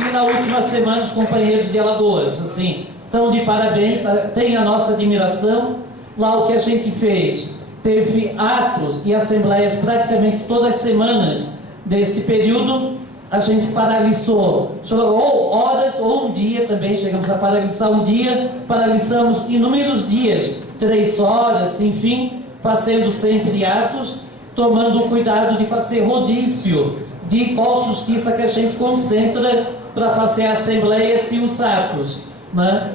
e na última semana os companheiros de Alagoas. Assim, então, de parabéns, tem a nossa admiração. Lá o que a gente fez, teve atos e assembleias praticamente todas as semanas desse período. A gente paralisou ou horas ou um dia também, chegamos a paralisar um dia, paralisamos inúmeros dias, 3 horas, enfim, fazendo sempre atos, tomando o cuidado de fazer rodízio de qual justiça que a gente concentra para fazer a assembleia e os atos, né?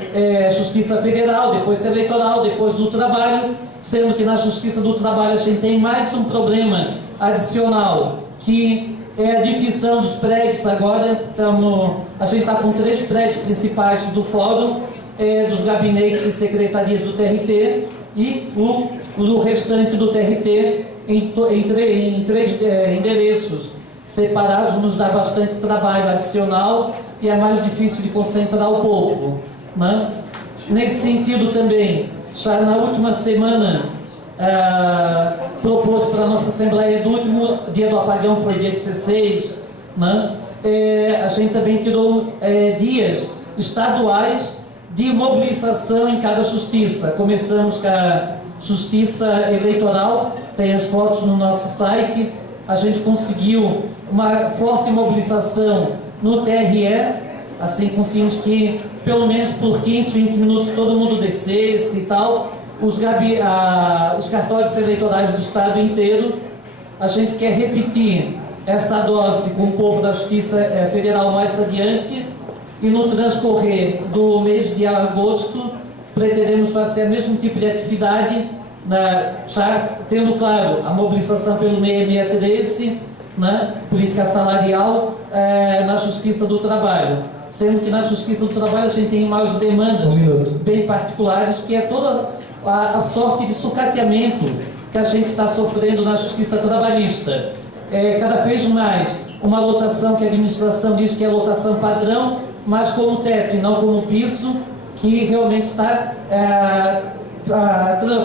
Justiça Federal, depois Eleitoral, depois do Trabalho, sendo que na Justiça do Trabalho a gente tem mais um problema adicional, que é a divisão dos prédios. Agora a gente está com 3 prédios principais do fórum, dos gabinetes e secretarias do TRT, e o restante do TRT em 3 endereços separados. Nos dá bastante trabalho adicional e é mais difícil de concentrar o povo, né? Nesse sentido também, já na última semana, propôs para a nossa Assembleia, do último dia do apagão, foi dia 16, né? A gente também tirou dias estaduais de mobilização em cada justiça. Começamos com a Justiça Eleitoral, tem as fotos no nosso site. A gente conseguiu uma forte mobilização no TRE, assim conseguimos que pelo menos por 15, 20 minutos todo mundo descesse e tal. Os cartórios eleitorais do estado inteiro. A gente quer repetir essa dose com o povo da Justiça Federal mais adiante, e no transcorrer do mês de agosto pretendemos fazer o mesmo tipo de atividade, já tendo claro a mobilização pelo 6613, política salarial, na Justiça do Trabalho, sendo que na Justiça do Trabalho a gente tem mais demandas bem particulares, que é toda a sorte de sucateamento que a gente está sofrendo na Justiça Trabalhista. Cada vez mais uma lotação que a administração diz que é lotação padrão, mas como teto e não como piso, que realmente está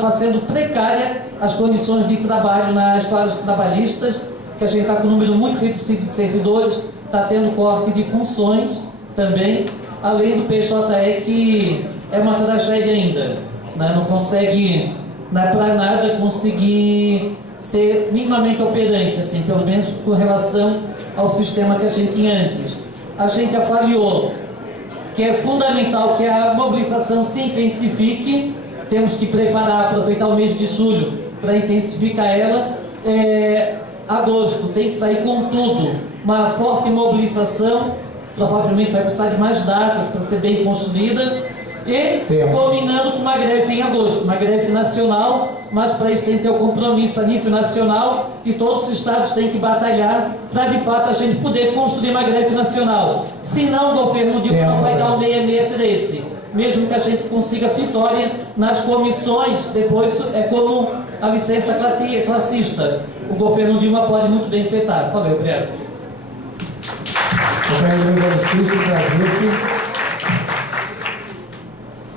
fazendo precária as condições de trabalho nas varas trabalhistas, que a gente está com um número muito reduzido de servidores, está tendo corte de funções também, além do PJE, que é uma tragédia ainda, não consegue, para nada, conseguir ser minimamente operante, assim, pelo menos com relação ao sistema que a gente tinha antes. A gente avaliou que é fundamental que a mobilização se intensifique, temos que preparar, aproveitar o mês de julho para intensificar ela. Agosto tem que sair com tudo, uma forte mobilização, provavelmente vai precisar de mais datas para ser bem construída, e combinando com uma greve em agosto, uma greve nacional, mas para isso tem que ter o compromisso a nível nacional, e todos os estados têm que batalhar para de fato a gente poder construir uma greve nacional. Senão o governo de Dilma vai dar o 6613, mesmo que a gente consiga vitória nas comissões, depois é como a licença classista. O governo Dilma pode muito bem enfrentar. Valeu, obrigado.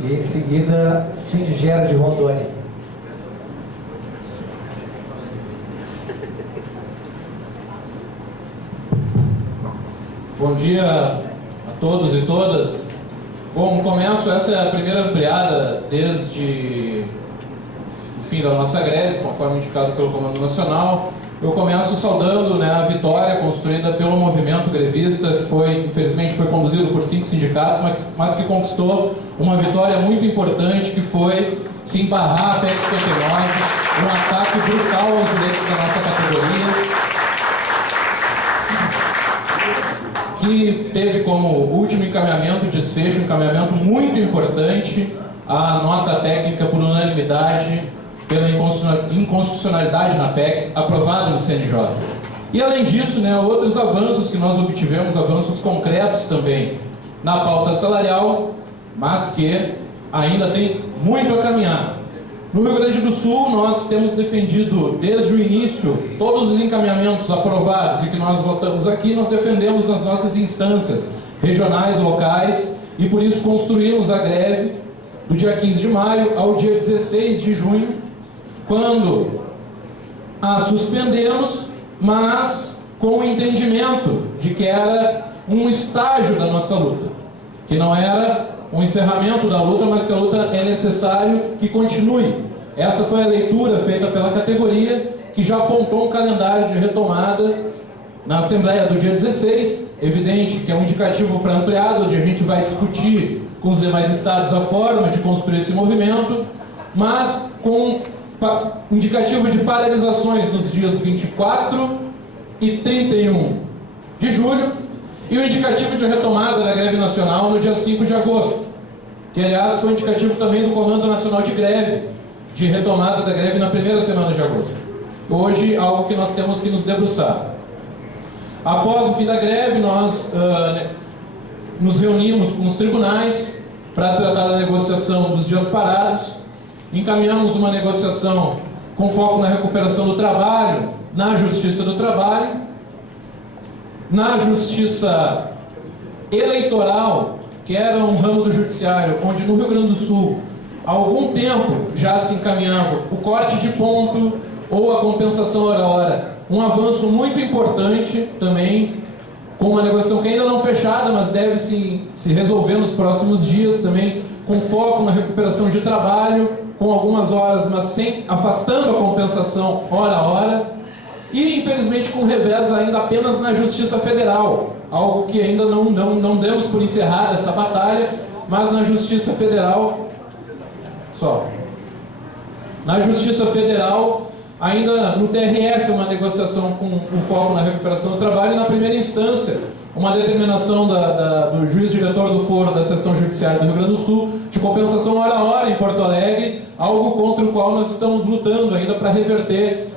E em seguida, Sindgera de Rondônia. Bom dia a todos e todas. Bom, começo, essa é a primeira ampliada desde o fim da nossa greve, conforme indicado pelo Comando Nacional. Eu começo saudando a vitória construída pelo movimento grevista, que infelizmente foi conduzido por 5 sindicatos, mas que conquistou uma vitória muito importante, que foi se embarrar a PEC 59, um ataque brutal aos direitos da nossa categoria, que teve como último encaminhamento, desfecho, um encaminhamento muito importante, a nota técnica por unanimidade, pela inconstitucionalidade na PEC, aprovada no CNJ. E além disso, outros avanços que nós obtivemos, avanços concretos também na pauta salarial, mas que ainda tem muito a caminhar. No Rio Grande do Sul, nós temos defendido desde o início todos os encaminhamentos aprovados e que nós votamos aqui, nós defendemos nas nossas instâncias regionais, locais, e por isso construímos a greve do dia 15 de maio ao dia 16 de junho, quando a suspendemos, mas com o entendimento de que era um estágio da nossa luta, que não era um encerramento da luta, mas que a luta é necessário que continue. Essa foi a leitura feita pela categoria, que já apontou um calendário de retomada na Assembleia do dia 16, evidente que é um indicativo para ampliado, onde a gente vai discutir com os demais estados a forma de construir esse movimento, mas com indicativo de paralisações nos dias 24 e 31 de julho, e o indicativo de retomada da greve nacional no dia 5 de agosto, que aliás foi indicativo também do Comando Nacional de Greve, de retomada da greve na primeira semana de agosto. Hoje, algo que nós temos que nos debruçar. Após o fim da greve, nós nos reunimos com os tribunais para tratar da negociação dos dias parados. Encaminhamos uma negociação com foco na recuperação do trabalho, na Justiça do Trabalho, na Justiça Eleitoral, que era um ramo do Judiciário, onde no Rio Grande do Sul, há algum tempo já se encaminhava o corte de ponto ou a compensação hora a hora, um avanço muito importante também, com uma negociação que ainda não fechada, mas deve se resolver nos próximos dias também, com foco na recuperação de trabalho, com algumas horas, mas sem afastando a compensação hora a hora, e infelizmente com revés ainda apenas na Justiça Federal, algo que ainda não demos por encerrada essa batalha, mas na Justiça Federal, na Justiça Federal, ainda no TRF, uma negociação com um foco na recuperação do trabalho, e na primeira instância, uma determinação do juiz diretor do foro da Seção Judiciária do Rio Grande do Sul, de compensação hora a hora em Porto Alegre, algo contra o qual nós estamos lutando ainda para reverter,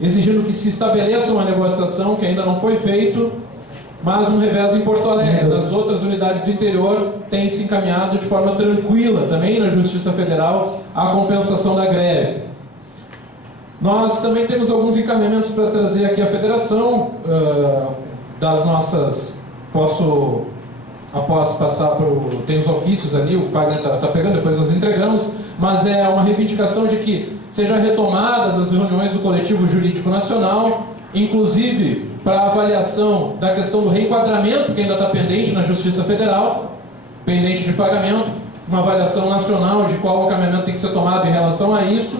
exigindo que se estabeleça uma negociação que ainda não foi feito, mas um revés em Porto Alegre. Das outras unidades do interior tem se encaminhado de forma tranquila, também na Justiça Federal, a compensação da greve. Nós também temos alguns encaminhamentos para trazer aqui à Federação, das nossas... Após passar tem os ofícios ali, o Wagner está pegando, depois nós entregamos, mas é uma reivindicação de que sejam retomadas as reuniões do Coletivo Jurídico Nacional, inclusive para avaliação da questão do reenquadramento, que ainda está pendente na Justiça Federal, pendente de pagamento, uma avaliação nacional de qual encaminhamento tem que ser tomado em relação a isso,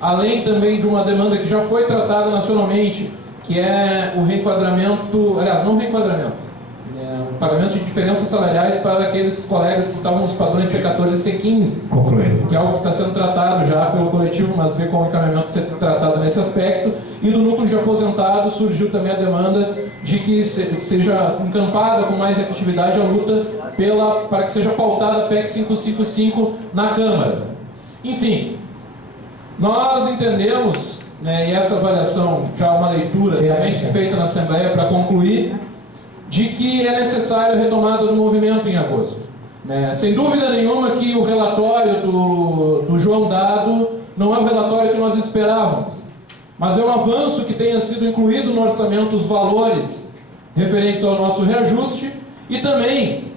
além também de uma demanda que já foi tratada nacionalmente, que é o reenquadramento, aliás, não reenquadramento, o pagamento de diferenças salariais para aqueles colegas que estavam nos padrões C14 e C15. Concluindo. Que é algo que está sendo tratado já pelo coletivo, mas vê como o encaminhamento ser tratado nesse aspecto. E do núcleo de aposentados surgiu também a demanda de que seja encampada com mais efetividade a luta para que seja pautada a PEC 555 na Câmara. Enfim, nós entendemos, e essa avaliação já é uma leitura também feita na Assembleia para concluir, de que é necessária a retomada do movimento em agosto. Sem dúvida nenhuma que o relatório do João Dado não é o relatório que nós esperávamos, mas é um avanço que tenha sido incluído no orçamento os valores referentes ao nosso reajuste e também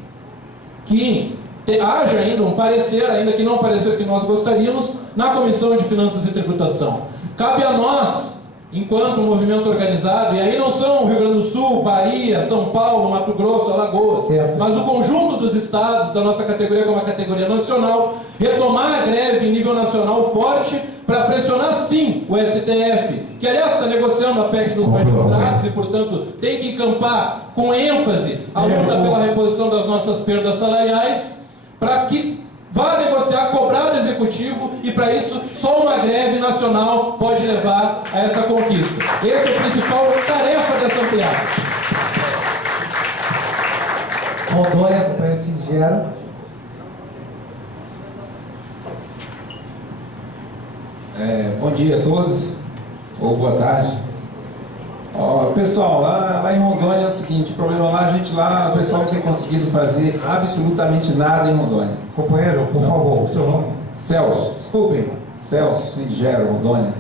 que haja ainda um parecer, ainda que não parecer que nós gostaríamos, na Comissão de Finanças e Tributação. Cabe a nós, enquanto movimento organizado, e aí não são Rio Grande do Sul, Bahia, São Paulo, Mato Grosso, Alagoas, mas o conjunto dos estados da nossa categoria, como a categoria nacional, retomar a greve em nível nacional forte para pressionar sim o STF, que aliás está negociando a PEC dos magistrados e, portanto, tem que encampar com ênfase a luta pela reposição das nossas perdas salariais, para que vá negociar, cobrar do Executivo, e para isso só uma greve nacional pode levar a essa conquista. Essa é a principal tarefa dessa ampliada. Rondônia, companheiro Sindgero. Bom dia a todos, ou boa tarde. Pessoal, lá em Rondônia é o seguinte, o problema o pessoal não tem conseguido fazer absolutamente nada em Rondônia. Companheiro, por favor, o seu nome? Celso, desculpem, Celso Sindgero, Rondônia.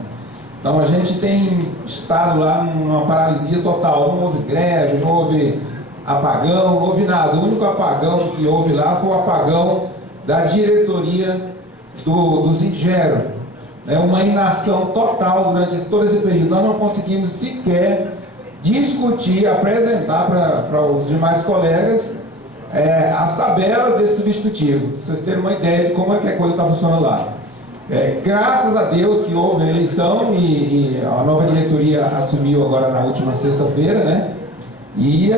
Então a gente tem estado lá numa paralisia total, não houve greve, não houve apagão, não houve nada. O único apagão que houve lá foi o apagão da diretoria do Sindgero. Uma inação total durante todo esse período. Nós não conseguimos sequer discutir, apresentar para os demais colegas as tabelas desse substitutivo, para vocês terem uma ideia de como é que a coisa está funcionando lá. Graças a Deus que houve a eleição e a nova diretoria assumiu agora na última sexta-feira, né? E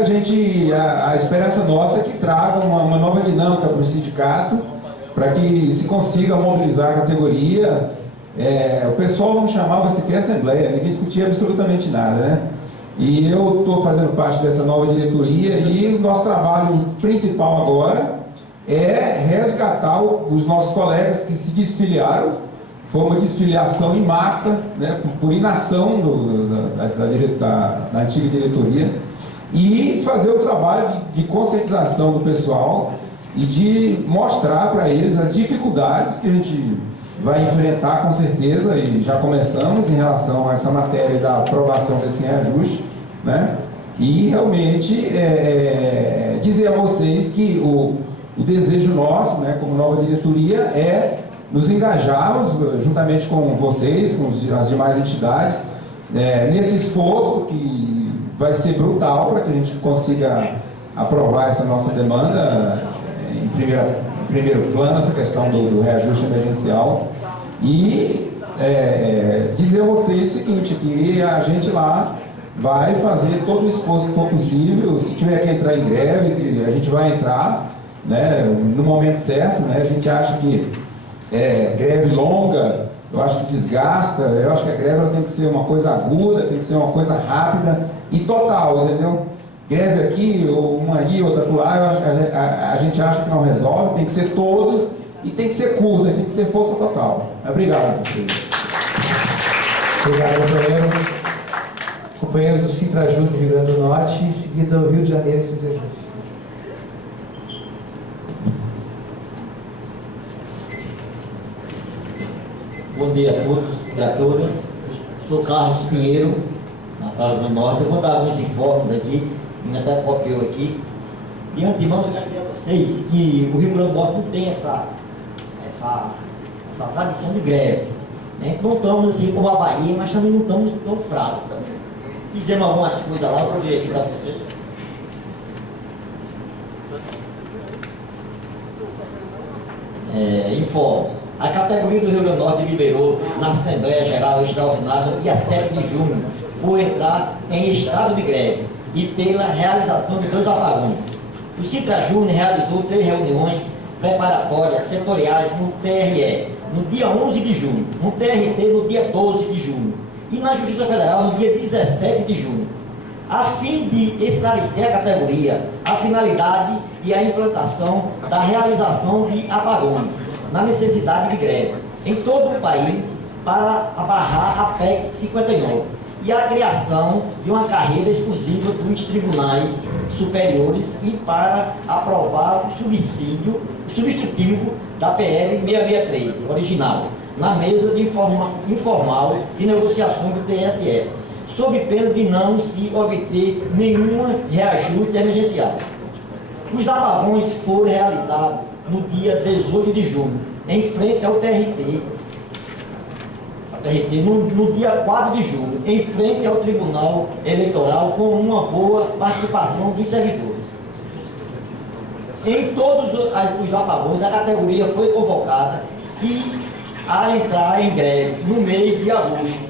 a esperança nossa é que traga uma nova dinâmica para o sindicato, para que se consiga mobilizar a categoria. O pessoal não chamava sequer assembleia, ninguém discutia absolutamente nada, né? E eu estou fazendo parte dessa nova diretoria e o nosso trabalho principal agora é resgatar os nossos colegas que se desfiliaram. Foi uma desfiliação em massa, né, por inação da antiga diretoria, e fazer o trabalho de conscientização do pessoal e de mostrar para eles as dificuldades que a gente vai enfrentar com certeza, e já começamos em relação a essa matéria da aprovação desse reajuste, né? E realmente dizer a vocês que o desejo nosso, né, como nova diretoria, é nos engajarmos juntamente com vocês, com as demais entidades, nesse esforço que vai ser brutal para que a gente consiga aprovar essa nossa demanda em primeiro plano, essa questão do reajuste emergencial. E dizer a vocês o seguinte, que a gente lá vai fazer todo o esforço que for possível. Se tiver que entrar em greve, que a gente vai entrar, né, no momento certo, né? A gente acha que greve longa, eu acho que desgasta, eu acho que a greve ela tem que ser uma coisa aguda, tem que ser uma coisa rápida e total, entendeu? Greve aqui, uma ali, outra lá, eu acho que a gente acha que não resolve, tem que ser todos e tem que ser curta, tem que ser força total. Obrigado. Obrigado, companheiro. Companheiros do Sintrajud do Rio Grande do Norte, em seguida o Rio de Janeiro e Sintrajud. Bom dia a todos e a todas. Sou Carlos Pinheiro, na Praia do Norte. Eu vou dar alguns informes aqui, ainda até copiou aqui. De antemão, eu quero dizer a vocês que o Rio Grande do Norte não tem essa tradição de greve. Né? Não estamos assim como a Bahia, mas também não estamos tão fracos também. Fizemos algumas coisas lá, eu vou ler aqui para vocês. Informes. A categoria do Rio Grande do Norte liberou na Assembleia Geral Extraordinária no dia 7 de junho por entrar em estado de greve e pela realização de 2 apagões. O Sintrajud realizou 3 reuniões preparatórias setoriais no TRE no dia 11 de junho, no TRT no dia 12 de junho e na Justiça Federal no dia 17 de junho, a fim de esclarecer a categoria, a finalidade e a implantação da realização de apagões na necessidade de greve em todo o país para abarrar a PEC 59 e a criação de uma carreira exclusiva dos tribunais superiores e para aprovar o substitutivo da PL 663, original, na mesa de informal de negociações do TSE, sob pena de não se obter nenhum reajuste emergencial. Os apagões foram realizados no dia 18 de junho, em frente ao TRT, no dia 4 de julho, em frente ao Tribunal Eleitoral, com uma boa participação dos servidores. Em todos os apagões, a categoria foi convocada a entrar em greve no mês de agosto,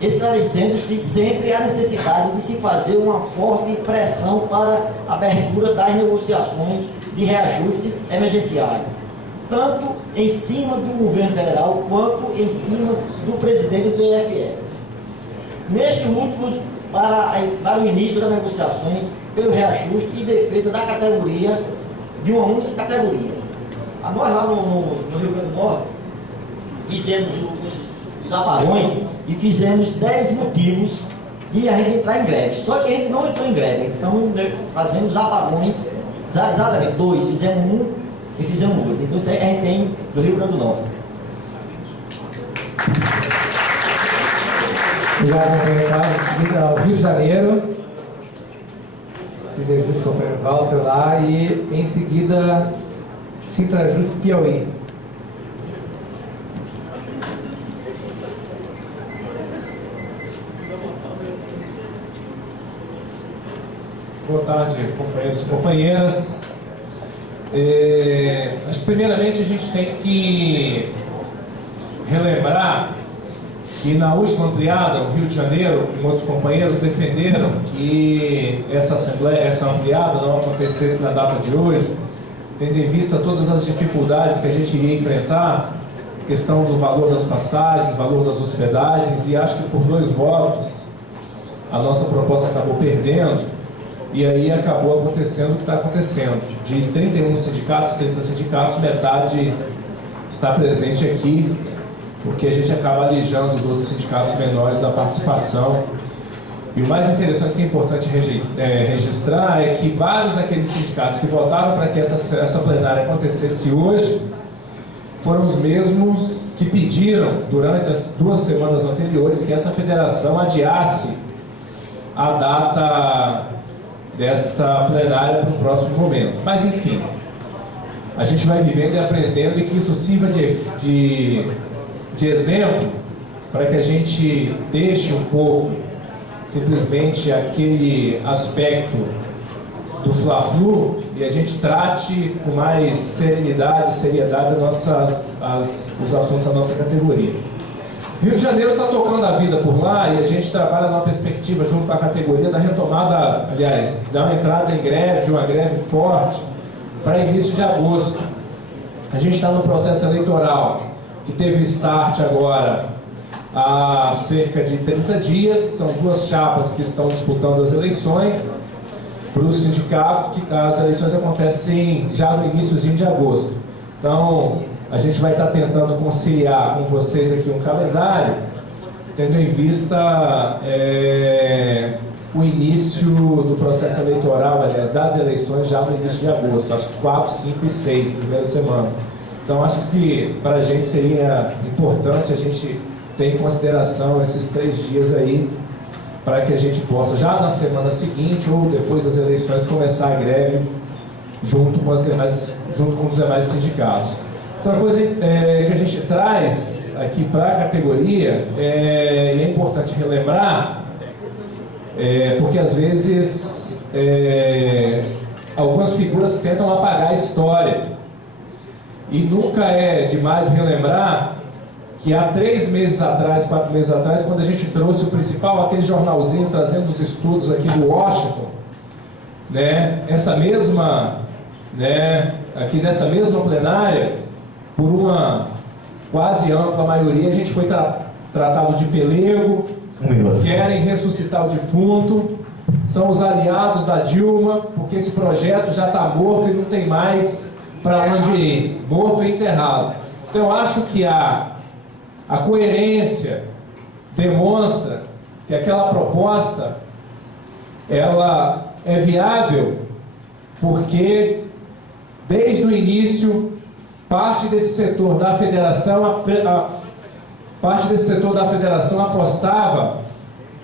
esclarecendo-se sempre a necessidade de se fazer uma forte pressão para a abertura das negociações de reajustes emergenciais, tanto em cima do governo federal quanto em cima do presidente do TFE. Neste último, para o início das negociações pelo reajuste e defesa da categoria, de uma única categoria. Nós lá no Rio Grande do Norte fizemos os apagões e fizemos 10 motivos de a gente entrar em greve. Só que a gente não entrou em greve, então fazemos apagões, exatamente 2, fizemos 1 e fizemos 2. Então isso aí a gente tem no Rio Grande do Norte. Obrigado, companheiro Carlos. Em seguida ao Rio de Janeiro. Sintrajud, companheiro Walter lá. E em seguida, Sintrajud Piauí. Boa tarde, companheiros e companheiras. Acho que primeiramente a gente tem que relembrar que na última ampliada, o Rio de Janeiro e outros companheiros defenderam que essa ampliada não acontecesse na data de hoje, tendo em vista todas as dificuldades que a gente iria enfrentar, questão do valor das passagens, valor das hospedagens, e acho que por 2 votos a nossa proposta acabou perdendo. E aí acabou acontecendo o que está acontecendo. De 31 sindicatos, 30 sindicatos, metade está presente aqui, porque a gente acaba alijando os outros sindicatos menores da participação. E o mais interessante, que é importante registrar, é que vários daqueles sindicatos que votaram para que essa plenária acontecesse hoje, foram os mesmos que pediram, durante as 2 semanas anteriores, que essa federação adiasse a data desta plenária para o próximo momento. Mas, enfim, a gente vai vivendo e aprendendo, e que isso sirva de exemplo para que a gente deixe um pouco simplesmente aquele aspecto do Fla-Flu e a gente trate com mais serenidade e seriedade os assuntos da nossa categoria. Rio de Janeiro está tocando a vida por lá e a gente trabalha numa perspectiva junto com a categoria da retomada, aliás, da uma entrada em greve, de uma greve forte para início de agosto. A gente está no processo eleitoral que teve start agora há cerca de 30 dias, são duas chapas que estão disputando as eleições para o sindicato, que as eleições acontecem já no iníciozinho de agosto. Então, a gente vai estar tentando conciliar com vocês aqui um calendário, tendo em vista o início do processo eleitoral, aliás, das eleições já no início de agosto, acho que 4, 5 e 6, primeira semana. Então, acho que para a gente seria importante a gente ter em consideração esses 3 dias aí, para que a gente possa, já na semana seguinte ou depois das eleições, começar a greve junto com os demais sindicatos. Outra coisa que a gente traz aqui para a categoria, e é importante relembrar, porque às vezes algumas figuras tentam apagar a história. E nunca é demais relembrar que há 3 meses atrás, 4 meses atrás, quando a gente trouxe o principal, aquele jornalzinho trazendo os estudos aqui do Washington, né, essa mesma, né, aqui nessa mesma plenária, por uma quase ampla maioria, a gente foi tratado de pelego, querem ressuscitar o defunto, são os aliados da Dilma, porque esse projeto já está morto e não tem mais para onde ir, morto e enterrado. Então eu acho que a coerência demonstra que aquela proposta ela é viável porque desde o início parte desse setor da federação apostava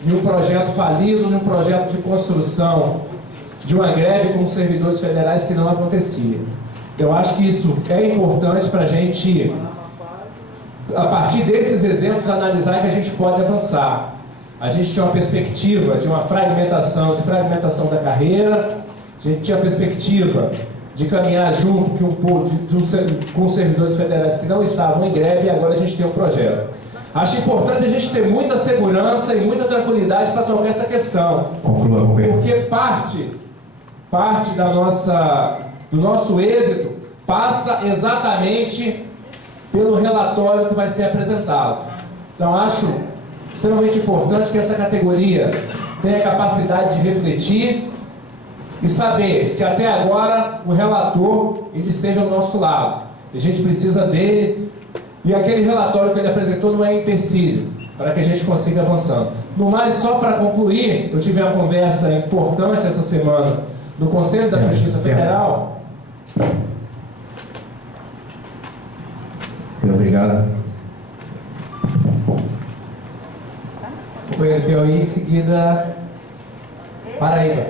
em um projeto falido, em um projeto de construção de uma greve com os servidores federais que não acontecia. Eu acho que isso é importante para a gente, a partir desses exemplos, analisar que a gente pode avançar. A gente tinha uma perspectiva de uma fragmentação da carreira, a gente tinha a perspectiva de caminhar junto com os servidores federais que não estavam em greve, e agora a gente tem um projeto. Acho importante a gente ter muita segurança e muita tranquilidade para tocar essa questão. Porque parte do nosso êxito passa exatamente pelo relatório que vai ser apresentado. Então, acho extremamente importante que essa categoria tenha a capacidade de refletir e saber que até agora o relator ele esteve ao nosso lado. A gente precisa dele e aquele relatório que ele apresentou não é empecilho para que a gente consiga avançando. No mais, só para concluir, eu tive uma conversa importante essa semana no Conselho da Justiça Federal. Obrigado. Companheiro Piauí, em seguida, Paraíba.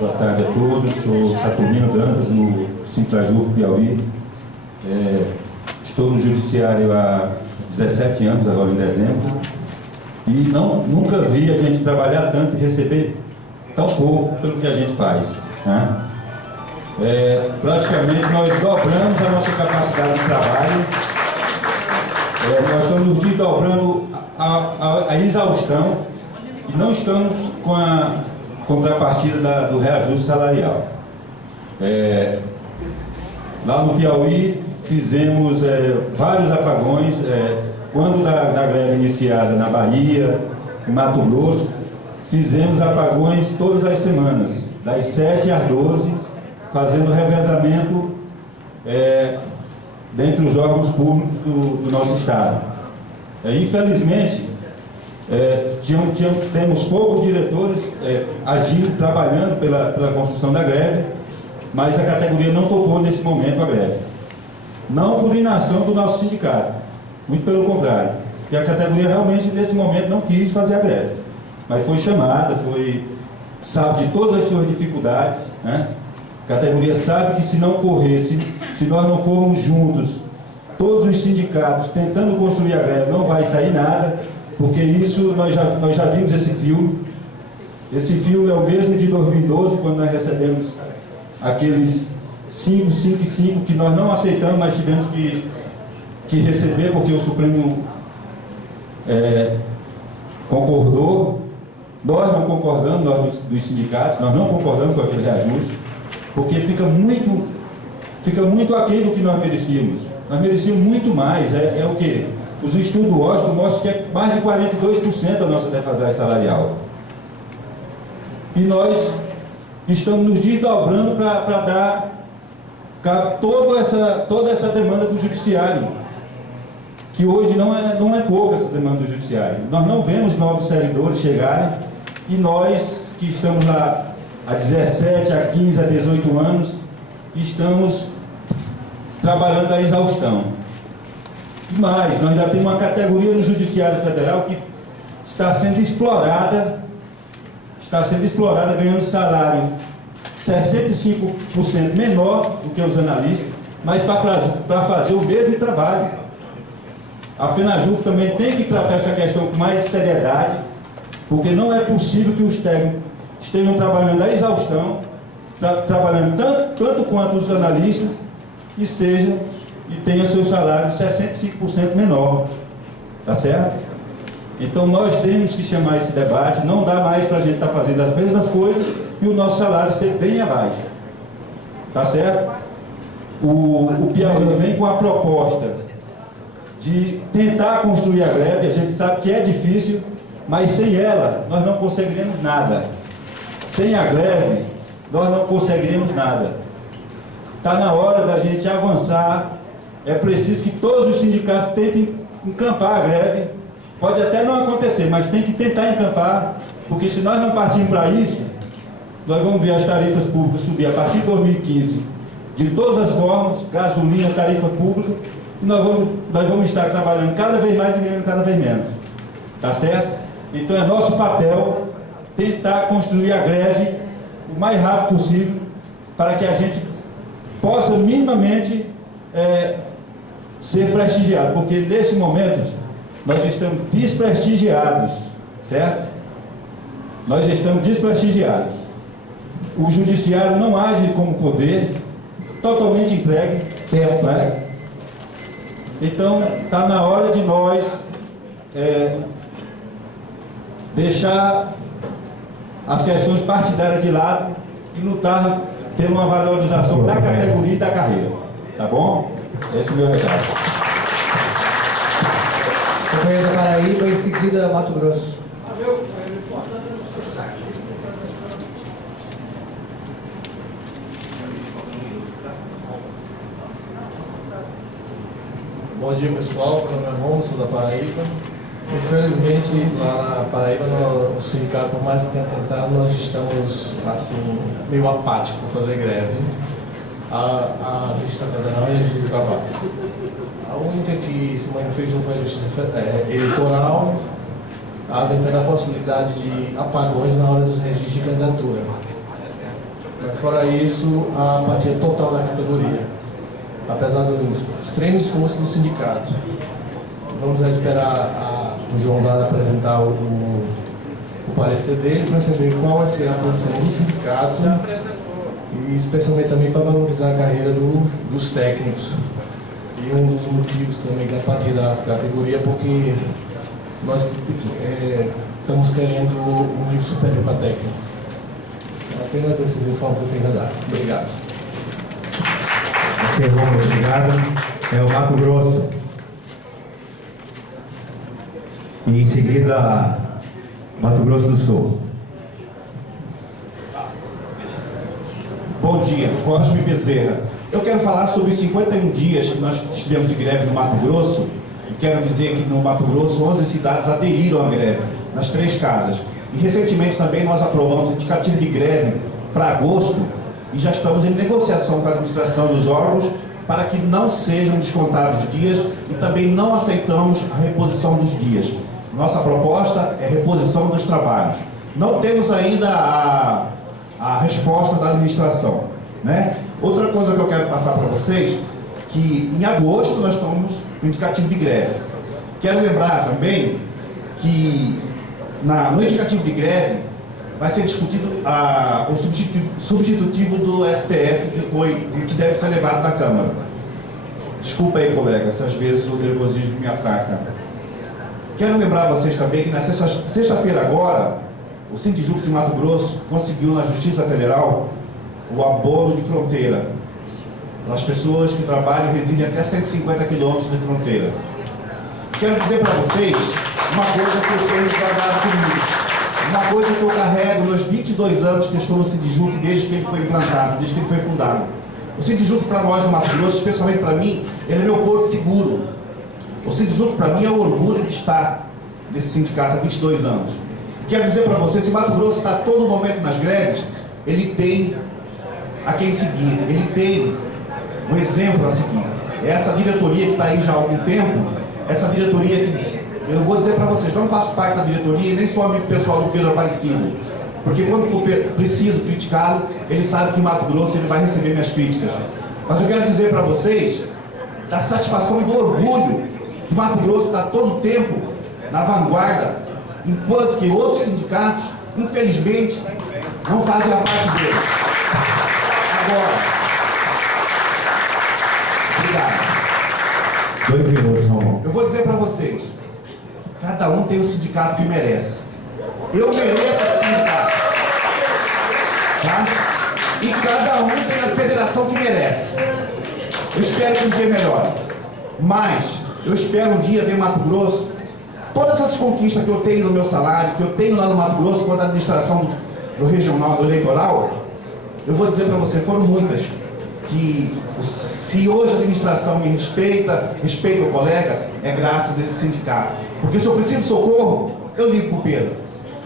Boa tarde a todos, sou Saturnino Dantas, no Sintrajur Piauí. Estou no judiciário há 17 anos, agora em dezembro, e nunca vi a gente trabalhar tanto e receber tão pouco pelo que a gente faz, né? Praticamente nós dobramos a nossa capacidade de trabalho. Nós estamos desdobrando a exaustão e não estamos com a contrapartida do reajuste salarial. Lá no Piauí fizemos vários apagões, quando da greve iniciada na Bahia, em Mato Grosso, fizemos apagões todas as semanas, das 7 às 12, fazendo revezamento dentre os órgãos públicos do nosso Estado. Infelizmente, temos poucos diretores agindo, trabalhando pela construção da greve, mas a categoria não tocou nesse momento a greve. Não por inação do nosso sindicato, muito pelo contrário, porque a categoria realmente nesse momento não quis fazer a greve, mas foi chamada, sabe de todas as suas dificuldades, né? A categoria sabe que se não corresse, se nós não formos juntos, todos os sindicatos tentando construir a greve, não vai sair nada, porque isso nós já vimos esse filme, Esse fio é o mesmo de 2012, quando nós recebemos aqueles 5 que nós não aceitamos, mas tivemos que receber, porque o Supremo concordou. Nós não concordamos, nós dos sindicatos, nós não concordamos com aquele reajuste, porque fica muito aquém do que nós merecíamos. Nós merecíamos muito mais. É o quê? Os estudos do Washington mostram que é mais de 42% da nossa defasagem salarial. E nós estamos nos desdobrando para dar toda essa demanda do judiciário, que hoje não é pouca essa demanda do judiciário. Nós não vemos novos servidores chegarem, e nós que estamos lá há 17, há 15, há 18 anos, estamos trabalhando a exaustão. E mais, nós já temos uma categoria no Judiciário Federal que está sendo explorada ganhando salário 65% menor do que os analistas, mas para fazer o mesmo trabalho. A FENAJUF também tem que tratar essa questão com mais seriedade, porque não é possível que os técnicos estejam trabalhando a exaustão, trabalhando tanto quanto os analistas, e tenha seu salário 65% menor. Tá certo? Então nós temos que chamar esse debate. Não dá mais para a gente estar fazendo as mesmas coisas e o nosso salário ser bem abaixo. Tá certo? O Piauí vem com a proposta de tentar construir a greve. A gente sabe que é difícil, mas sem ela nós não conseguiremos nada. Sem a greve nós não conseguiremos nada. Está na hora da gente avançar. É preciso que todos os sindicatos tentem encampar a greve. Pode até não acontecer, mas tem que tentar encampar, porque se nós não partirmos para isso, nós vamos ver as tarifas públicas subir a partir de 2015, de todas as formas, gasolina, tarifa pública, e nós vamos estar trabalhando cada vez mais e ganhando cada vez menos. Tá certo? Então é nosso papel tentar construir a greve o mais rápido possível, para que a gente possa minimamente ser prestigiado, porque nesse momento nós estamos desprestigiados, certo? Nós estamos desprestigiados. O judiciário não age como poder, totalmente entregue. Né? Então, está na hora de nós deixar as questões partidárias de lado e lutar por uma valorização da categoria e da carreira. Tá bom? Esse é o meu recado. Companheiro da Paraíba, em seguida Mato Grosso. Bom dia, pessoal. Meu nome é Romulo, sou da Paraíba. Infelizmente, lá na Paraíba, no sindicato, por mais que tenha tentado, nós estamos assim, meio apáticos para fazer greve. A Justiça Federal e a Justiça do Trabalho. A única que se manifestou foi a Justiça Eleitoral, aventando a possibilidade de apagões na hora dos registros de candidatura. Mas, fora isso, a apatia total da categoria, apesar do extremo esforço do sindicato. Vamos esperar o João Dado apresentar o parecer dele para saber qual vai ser a posição do sindicato e especialmente também para valorizar a carreira dos técnicos. E um dos motivos também da apatia da categoria, porque nós estamos querendo um nível superior para técnico. Apenas esses informes que eu tenho a dar. Obrigado. Ok, bom, obrigado. É o Mato Grosso. E em seguida, Mato Grosso do Sul. Bom dia, Cosme Bezerra. Eu quero falar sobre os 51 dias que nós estivemos de greve no Mato Grosso. E quero dizer que no Mato Grosso 11 cidades aderiram à greve, nas 3 casas. E recentemente também nós aprovamos o indicativo de greve para agosto e já estamos em negociação com a administração dos órgãos para que não sejam descontados dias e também não aceitamos a reposição dos dias. Nossa proposta é reposição dos trabalhos. Não temos ainda a resposta da administração, né? Outra coisa que eu quero passar para vocês, que em agosto nós estamos no indicativo de greve. Quero lembrar também que no indicativo de greve vai ser discutido o substitutivo do STF que deve ser levado na Câmara. Desculpa aí, colegas, às vezes o nervosismo me ataca. Quero lembrar vocês também que na sexta-feira agora, o Sindijuf de Mato Grosso conseguiu na Justiça Federal o abolo de fronteira das pessoas que trabalham e residem até 150 quilômetros de fronteira. Quero dizer para vocês uma coisa que eu tenho guardado comigo, uma coisa que eu carrego nos 22 anos que eu estou no Sindijuf desde que ele foi implantado, desde que ele foi fundado. O Sindijuf para nós no Mato Grosso, especialmente para mim, ele é meu porto seguro. O Sindijuf para mim é o orgulho de estar nesse sindicato há 22 anos. Quero dizer para vocês, se Mato Grosso está a todo momento nas greves, ele tem a quem seguir, ele tem um exemplo a seguir. É essa diretoria que está aí já há algum tempo, essa diretoria que, eu vou dizer para vocês, não faço parte da diretoria e nem sou amigo pessoal do Pedro Aparecido, porque quando for preciso criticá-lo, ele sabe que em Mato Grosso ele vai receber minhas críticas. Mas eu quero dizer para vocês da satisfação e do orgulho que Mato Grosso está todo o tempo na vanguarda, enquanto que outros sindicatos, infelizmente, não fazem a parte deles. Agora, obrigado. 2 minutos, Romão. Eu vou dizer para vocês, cada um tem o sindicato que merece. Eu mereço o sindicato. Tá? E cada um tem a federação que merece. Eu espero que um dia melhore. Mas eu espero um dia ver Mato Grosso, todas essas conquistas que eu tenho no meu salário, que eu tenho lá no Mato Grosso, quanto à administração do regional, do eleitoral, eu vou dizer para você, foram muitas. Que se hoje a administração me respeita o colega, é graças a esse sindicato. Porque se eu preciso de socorro, eu ligo para o Pedro.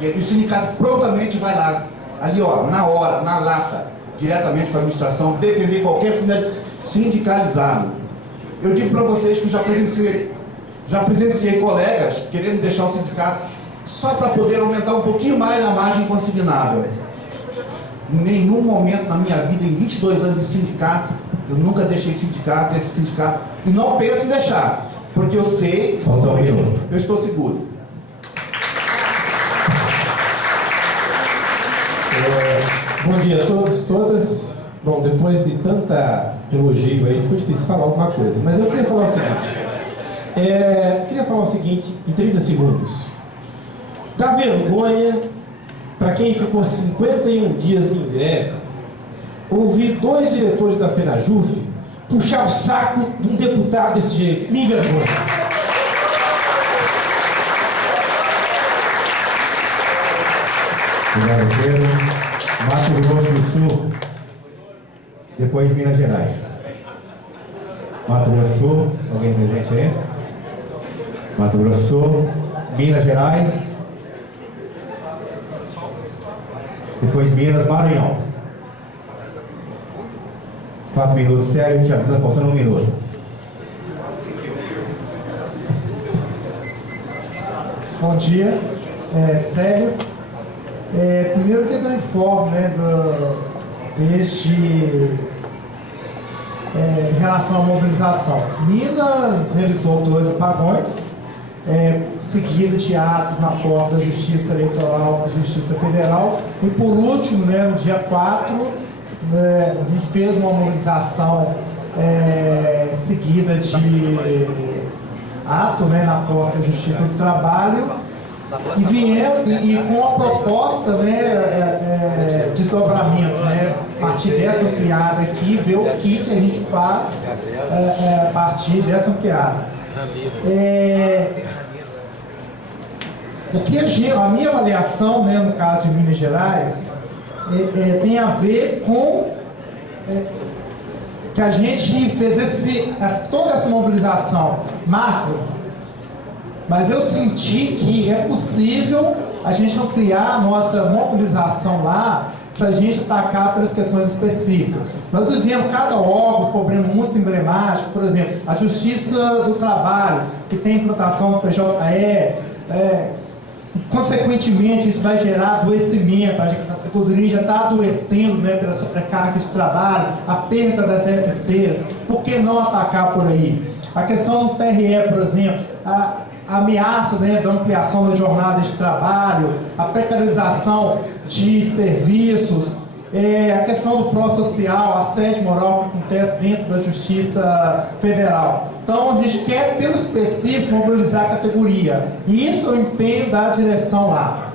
E o sindicato prontamente vai lá, ali ó, na hora, na lata, diretamente com a administração, defender qualquer sindicalizado. Eu digo para vocês que já presenciei colegas querendo deixar o sindicato só para poder aumentar um pouquinho mais a margem consignável. Em nenhum momento na minha vida, em 22 anos de sindicato, eu nunca deixei esse sindicato, e não penso em deixar, porque eu sei, eu estou seguro. Bom dia a todos, todas. Bom, depois de tanta elogio aí, ficou difícil falar alguma coisa, mas eu queria falar o seguinte, em 30 segundos. Dá vergonha para quem ficou 51 dias em greve, ouvir 2 diretores da FENAJUF puxar o saco de um deputado desse jeito. Me envergonha. Obrigado, Pedro. Mato Grosso do Sul, depois Minas Gerais. Mato Grosso do Sul, alguém presente aí? Mato Grosso do Sul, Minas Gerais. Depois Minas, Maranhão. 4 minutos, sério, já está faltando 1 minuto. Bom dia, sério. Primeiro que eu informo, né, em relação à mobilização. Minas realizou 2 apagões, seguidos de atos na porta da Justiça Eleitoral, da Justiça Federal, e por último, né, no dia 4, a gente fez uma mobilização seguida de ato, né, na porta da Justiça do Trabalho, e viemos e com a proposta, né, desdobramento, né, a partir dessa ampliada aqui, ver o que a gente faz a partir dessa ampliada. O que a minha avaliação, né, no caso de Minas Gerais, tem a ver com que a gente fez toda essa mobilização macro, mas eu senti que é possível a gente ampliar a nossa mobilização lá se a gente atacar pelas questões específicas. Nós vivemos cada órgão, problema muito emblemático, por exemplo, a Justiça do Trabalho, que tem implantação do PJE, consequentemente isso vai gerar adoecimento, a categoria já está adoecendo, né, pela sobrecarga de trabalho, a perda das FCs, por que não atacar por aí? A questão do TRE, por exemplo, a ameaça, né, da ampliação da jornada de trabalho, a precarização de serviços, a questão do pró-social, assédio moral que acontece dentro da Justiça Federal. Então, a gente quer, pelo específico, mobilizar a categoria. E isso é o empenho da direção lá.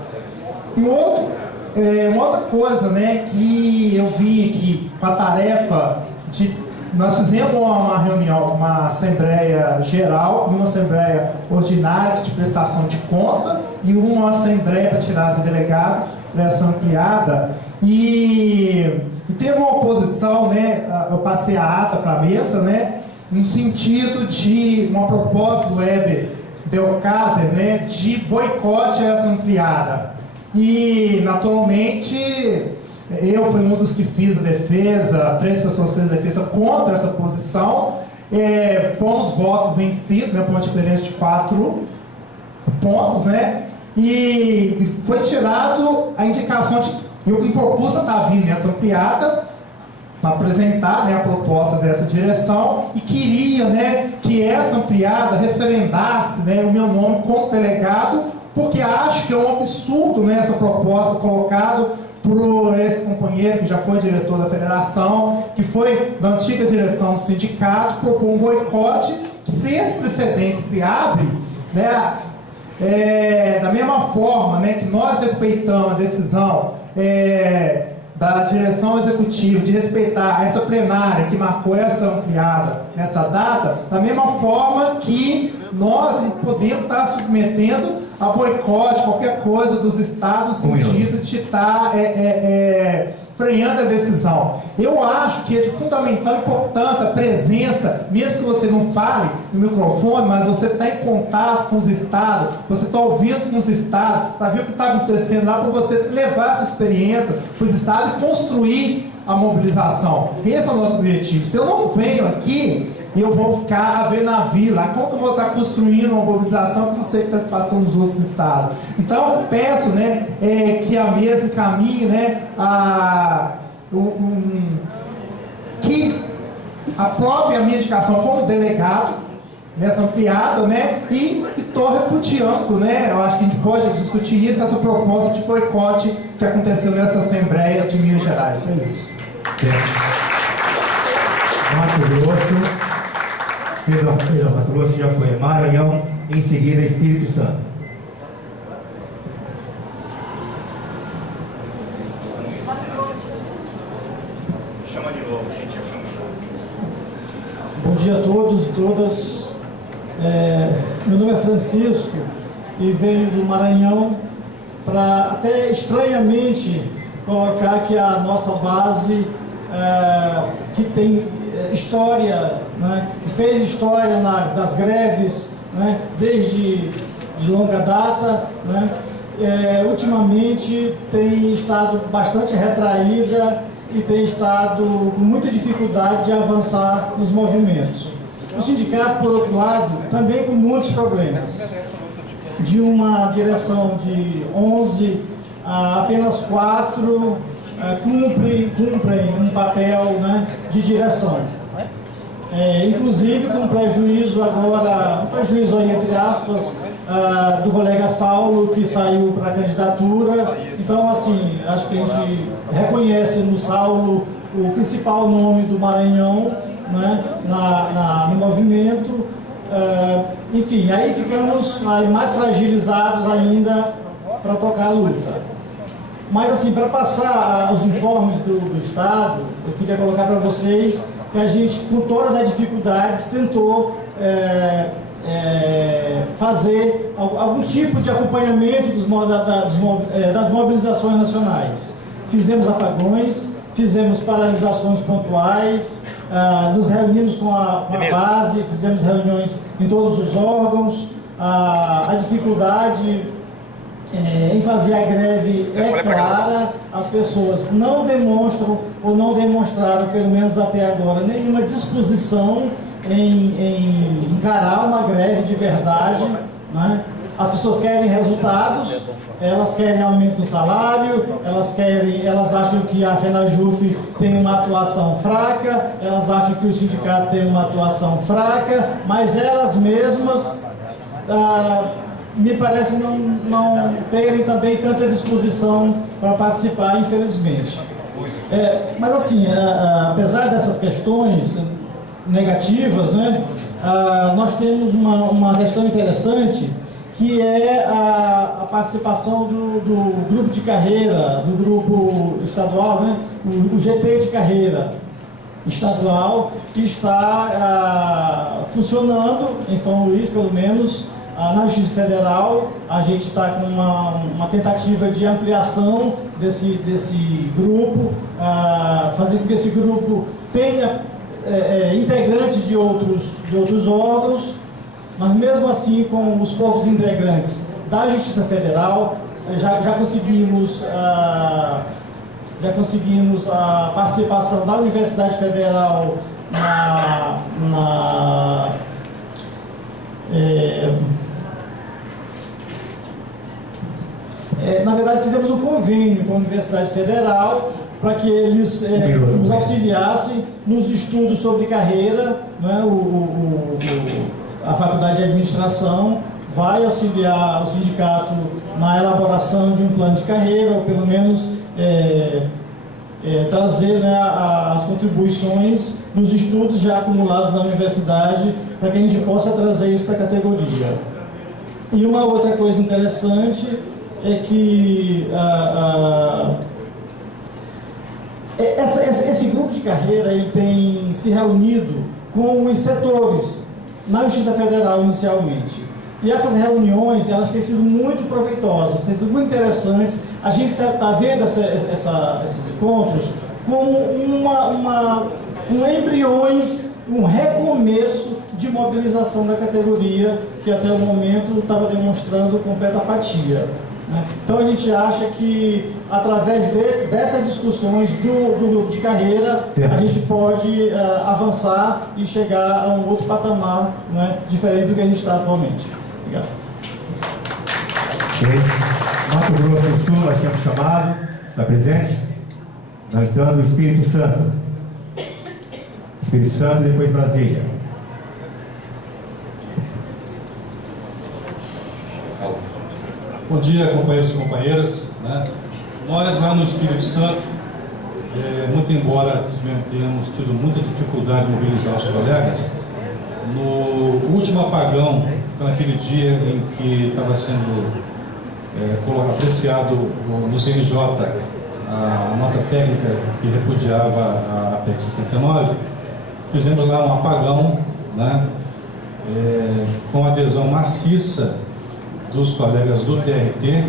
E uma outra coisa, né, que eu vim aqui com a tarefa de... Nós fizemos uma reunião, uma assembleia geral, uma assembleia ordinária de prestação de conta e uma assembleia para tirada de delegado, prestação ampliada. E teve uma oposição, né, eu passei a ata para a mesa, né, no sentido de uma proposta do Weber Delcader, né, de boicote a essa ampliada. E, naturalmente, eu fui um dos que fiz a defesa, 3 pessoas fizeram a defesa contra essa posição. Fomos votos vencidos, né, por uma diferença de 4 pontos, né, e foi tirado a indicação de... Eu me propus a estar vindo nessa ampliada para apresentar, né, a proposta dessa direção e queria, né, que essa ampliada referendasse, né, o meu nome como delegado, porque acho que é um absurdo, né, essa proposta colocada por esse companheiro que já foi diretor da federação, que foi da antiga direção do sindicato, propôs um boicote, que se esse precedente se abre, né, da mesma forma, né, que nós respeitamos a decisão da direção executiva de respeitar essa plenária que marcou essa ampliada nessa data, da mesma forma que nós não podemos estar submetendo a boicote, qualquer coisa dos estados, no sentido de estar freando a decisão. Eu acho que é de fundamental importância a presença, mesmo que você não fale no microfone, mas você está em contato com os estados, você está ouvindo com os estados, para ver o que está acontecendo lá, para você levar essa experiência para os estados e construir a mobilização. Esse é o nosso objetivo. Se eu não venho aqui, eu vou ficar a ver na vila. Como que eu vou estar construindo uma mobilização que não sei o que está passando nos outros estados? Então, eu peço, né, que a mesa encaminhe, né, que aprove a minha indicação como delegado nessa ampliada, né, e estou repudiando, né, eu acho que a gente pode discutir isso, essa proposta de boicote que aconteceu nessa Assembleia de Minas Gerais. É isso. Mato Grosso. Perdão, Mato Grosso já foi. Maranhão, em seguida Espírito Santo. Chama de novo, gente. Bom dia a todos e todas. Meu nome é Francisco e venho do Maranhão para até estranhamente colocar que a nossa base que tem história, né, que fez história das greves, né, desde de longa data, né, ultimamente tem estado bastante retraída e tem estado com muita dificuldade de avançar nos movimentos. O sindicato, por outro lado, também com muitos problemas. De uma direção de 11, apenas 4 cumprem um papel, né, de direção. Inclusive com prejuízo agora, um prejuízo aí, entre aspas, do colega Saulo, que saiu para a candidatura. Então, assim, acho que a gente reconhece no Saulo o principal nome do Maranhão, né, no movimento. Enfim, aí ficamos aí mais fragilizados ainda para tocar a luta. Mas, assim, para passar os informes do Estado, eu queria colocar para vocês que a gente, com todas as dificuldades, tentou fazer algum tipo de acompanhamento das mobilizações nacionais. Fizemos apagões, fizemos paralisações pontuais, nos reunimos com a base, fizemos reuniões em todos os órgãos. A dificuldade em fazer a greve é clara, as pessoas não demonstram ou não demonstraram, pelo menos até agora, nenhuma disposição em encarar uma greve de verdade, né? As pessoas querem resultados, elas querem aumento do salário, elas acham que a FENAJUF tem uma atuação fraca, elas acham que o sindicato tem uma atuação fraca, mas elas mesmas me parece não terem também tanta disposição para participar, infelizmente. Mas assim, apesar dessas questões negativas, né, nós temos uma questão interessante, que é a participação do grupo de carreira, do grupo estadual, né, o GT de carreira estadual, que está funcionando em São Luís, pelo menos. Na Justiça Federal, a gente está com uma tentativa de ampliação desse grupo, fazer com que esse grupo tenha integrantes de outros órgãos, mas mesmo assim, com os poucos integrantes da Justiça Federal, já conseguimos a participação da Universidade Federal na verdade, fizemos um convênio com a Universidade Federal para que eles nos auxiliassem nos estudos sobre carreira, né? A Faculdade de Administração vai auxiliar o sindicato na elaboração de um plano de carreira, ou pelo menos trazer, né, as contribuições dos estudos já acumulados na universidade, para que a gente possa trazer isso para a categoria. E uma outra coisa interessante é que esse grupo de carreira ele tem se reunido com os setores na Justiça Federal inicialmente. E essas reuniões, elas têm sido muito proveitosas, têm sido muito interessantes. A gente está vendo esses encontros como embriões, um recomeço de mobilização da categoria, que até o momento estava demonstrando completa apatia. Então a gente acha que através dessas discussões do grupo de carreira a gente pode avançar e chegar a um outro patamar, né, diferente do que a gente está atualmente. Obrigado. Mato Grosso do Sul, nós tínhamos chamado, está presente? Nós estamos no Espírito Santo. Espírito Santo e depois Brasília. Bom dia, companheiros e companheiras. Nós lá no Espírito Santo, muito embora tenhamos tido muita dificuldade de mobilizar os colegas, no último apagão, naquele dia em que estava sendo apreciado no CNJ a nota técnica que repudiava a PEC 59, fizemos lá um apagão, né, com adesão maciça dos colegas do TRT.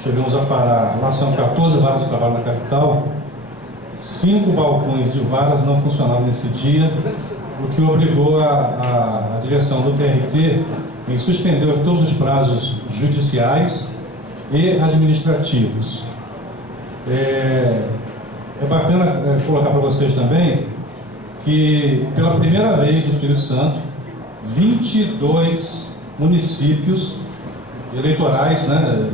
Chegamos a parar, lá são 14 varas de trabalho na capital, 5 balcões de varas não funcionavam nesse dia, o que obrigou a direção do TRT em suspender todos os prazos judiciais e administrativos. É bacana colocar para vocês também que, pela primeira vez no Espírito Santo, 22 municípios eleitorais, né,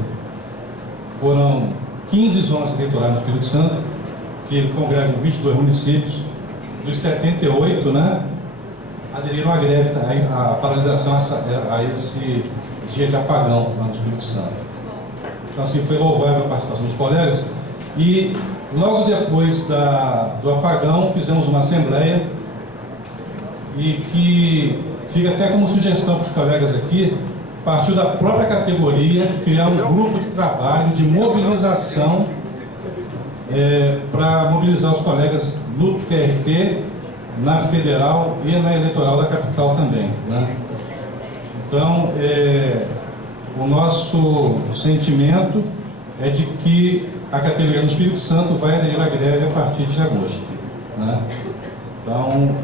foram 15 zonas eleitorais no Espírito Santo, que congregam 22 municípios, dos 78, né, aderiram à greve, à paralisação a esse dia de apagão lá no Espírito Santo. Então, assim, foi louvável a participação dos colegas. E logo depois do apagão, fizemos uma assembleia, e que fica até como sugestão para os colegas aqui, partiu da própria categoria, criar um grupo de trabalho, de mobilização, para mobilizar os colegas no TRT, na federal e na eleitoral da capital também, né? Então, o nosso sentimento é de que a categoria do Espírito Santo vai aderir à greve a partir de agosto, né? Então,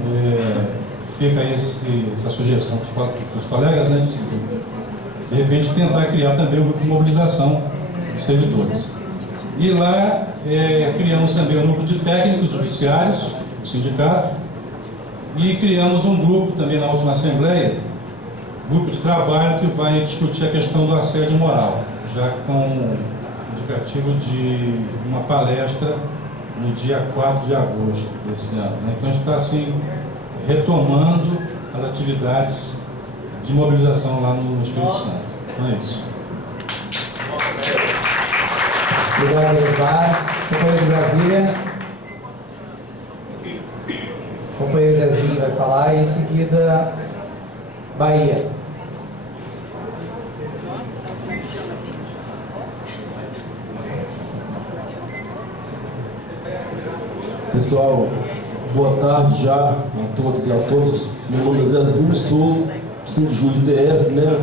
fica aí essa sugestão para os colegas, né, de repente tentar criar também um grupo de mobilização dos servidores. E lá criamos também um núcleo de técnicos judiciários, o sindicato, e criamos um grupo também na última assembleia, grupo de trabalho que vai discutir a questão do assédio moral, já com o indicativo de uma palestra no dia 4 de agosto desse ano, né? Então a gente está assim retomando as atividades de mobilização lá no Espírito Santo. Então é isso. Obrigado, Eduardo. Companheiro de Brasília. O companheiro Zezinho vai falar e em seguida Bahia. Pessoal, boa tarde já a todos e a todas. Meu nome é Zezinho, sou Sindjus DF, né?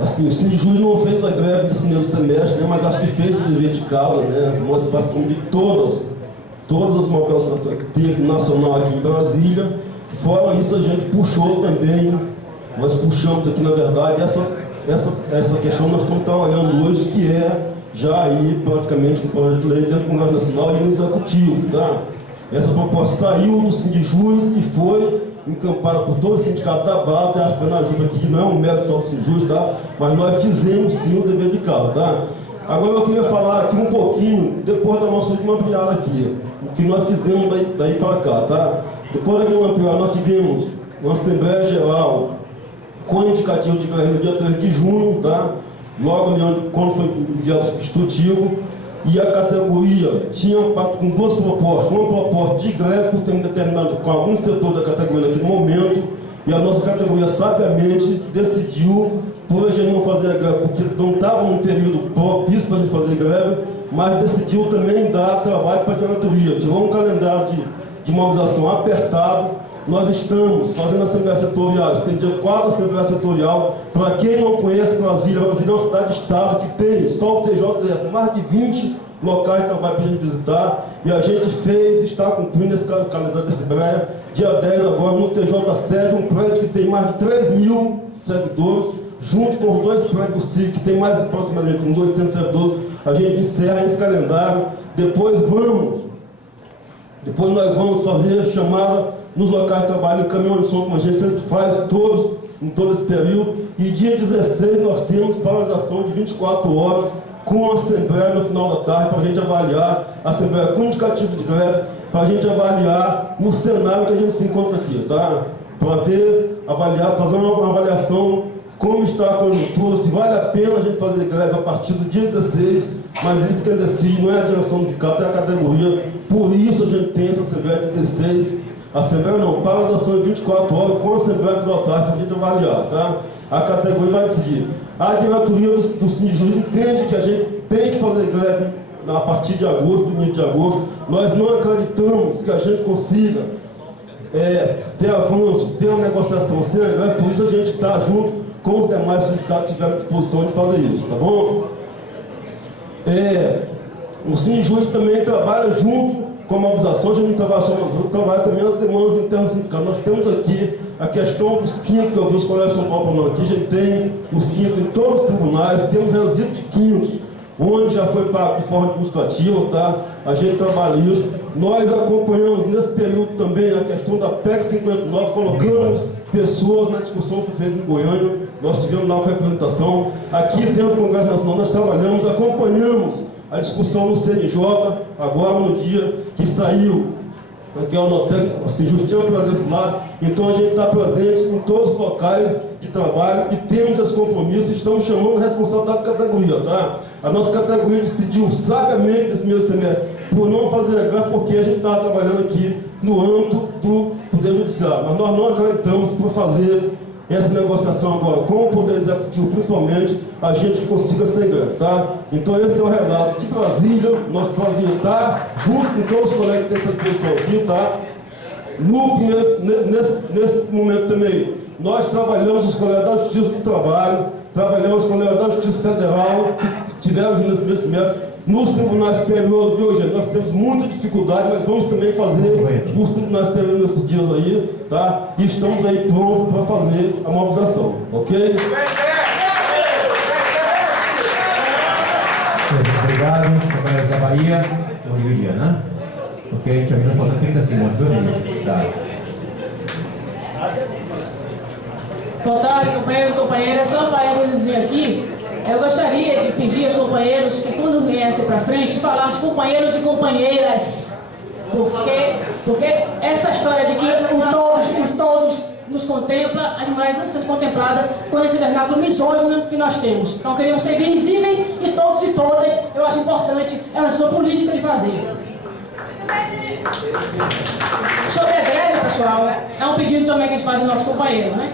Assim, o Sindjus não fez a greve desse primeiro semestre, né? Mas acho que fez o dever de casa, né? Nós participamos de todas as mobilizações que teve nacional aqui em Brasília. Fora isso, a gente puxou também, nós puxamos aqui, na verdade, essa questão nós estamos trabalhando hoje, que é já aí praticamente com o projeto de lei dentro do Congresso Nacional e no Executivo, tá? Essa proposta saiu do Sindjus e foi encampada por todo o sindicato da base. Acho que a Juva aqui não é um mérito só do Sindjus, tá? Mas nós fizemos sim o dever de casa, tá? Agora eu queria falar aqui um pouquinho, depois da nossa última ampliada aqui, o que nós fizemos daí para cá, tá? Depois daquela ampliada nós tivemos uma Assembleia Geral com indicativo de greve no dia 3 de junho, tá? Logo quando foi enviado o substitutivo, e a categoria tinha com duas propostas, uma proposta de greve por ter determinado com algum setor da categoria naquele momento, e a nossa categoria sabiamente decidiu por a gente não fazer a greve, porque não estava num período propício para a gente fazer greve, mas decidiu também dar trabalho para a diretoria. Tirou um calendário de mobilização apertado. Nós estamos fazendo Assembleia Setorial, tem dia 4 Assembleia Setorial. Para quem não conhece Brasília é uma cidade-estado que tem só o TJDF, mais de 20 locais de trabalho para a gente visitar. E a gente está cumprindo esse calendário de Assembleia. Dia 10 agora no TJ Sede, um prédio que tem mais de 3.000 servidores, junto com os dois prédios do SIC, que tem mais aproximadamente uns 800 servidores. A gente encerra esse calendário. Depois nós vamos fazer chamada nos locais de trabalho, em caminhão de som, como a gente sempre faz em todo esse período. E dia 16 nós temos paralisação de 24 horas com a Assembleia no final da tarde, para a gente avaliar, a Assembleia com indicativo de greve, para a gente avaliar o cenário que a gente se encontra aqui, tá? Para fazer uma avaliação como está a conjuntura, se vale a pena a gente fazer greve a partir do dia 16, mas isso quem decide não é a direção do sindicato, é a categoria. Por isso a gente tem essa Assembleia 16. Assembleia não, paralisação de 24 horas com a Assembleia final da tarde para a gente avaliar, tá? A categoria vai decidir. A diretoria do Sindjus entende que a gente tem que fazer greve a partir de agosto, do início de agosto. Nós não acreditamos que a gente consiga ter avanço, ter uma negociação sem a greve, por isso a gente está junto com os demais sindicatos que tiveram disposição de fazer isso, tá bom? O Sindjus também trabalha junto com a mobilização, a gente não trabalha só nós, trabalha também as demandas internas sindicais. Nós temos aqui a questão dos quintos, que eu vi os colegas de São Paulo falando aqui, a gente tem os quintos em todos os tribunais, temos resíduo de quintos, onde já foi pago de forma administrativa, tá? A gente trabalha isso. Nós acompanhamos nesse período também a questão da PEC 59, colocamos pessoas na discussão que foi feita em Goiânia, nós tivemos lá uma representação. Aqui dentro do Congresso Nacional nós trabalhamos, acompanhamos a discussão no CNJ, agora no dia que saiu, que é o Notec, assim, Justiça presença lá. Então a gente está presente em todos os locais de trabalho e temos esse compromisso e estamos chamando a responsabilidade da categoria, tá? A nossa categoria decidiu sabiamente nesse mesmo semestre por não fazer a greve, porque a gente está trabalhando aqui no âmbito do Poder Judiciário. Mas nós não acreditamos por fazer essa negociação agora com o Poder Executivo, principalmente, a gente consiga ser greve, tá? Então esse é o relato de Brasília, nós Brasília tá junto com todos os colegas que têm essa disposição aqui, tá? Nesse momento também, nós trabalhamos os colegas da Justiça do Trabalho, trabalhamos os colegas da Justiça Federal, que tiveram nesse método. Nos tribunais superiores, viu, gente? Nós temos muita dificuldade, mas vamos também fazer nos tribunais superiores nesses dias aí, tá? E estamos aí prontos para fazer a mobilização, ok? Obrigado, companheiros da Bahia. Bolívia, né? Ok, a gente avisa passar 30 segundos, viu, ministro? Boa tarde, companheiros e companheiras. Só para eu dizer aqui, eu gostaria de pedir aos companheiros que quando viessem para frente, falassem companheiros e companheiras. Porque essa história de que os todos nos nos contempla, as mulheres não são contempladas com esse vernáculo misógino que nós temos. Então queremos ser visíveis e todos e todas, eu acho importante, é uma sua política de fazer. Sobre a greve, pessoal, é um pedido também que a gente faz do nosso companheiro, né?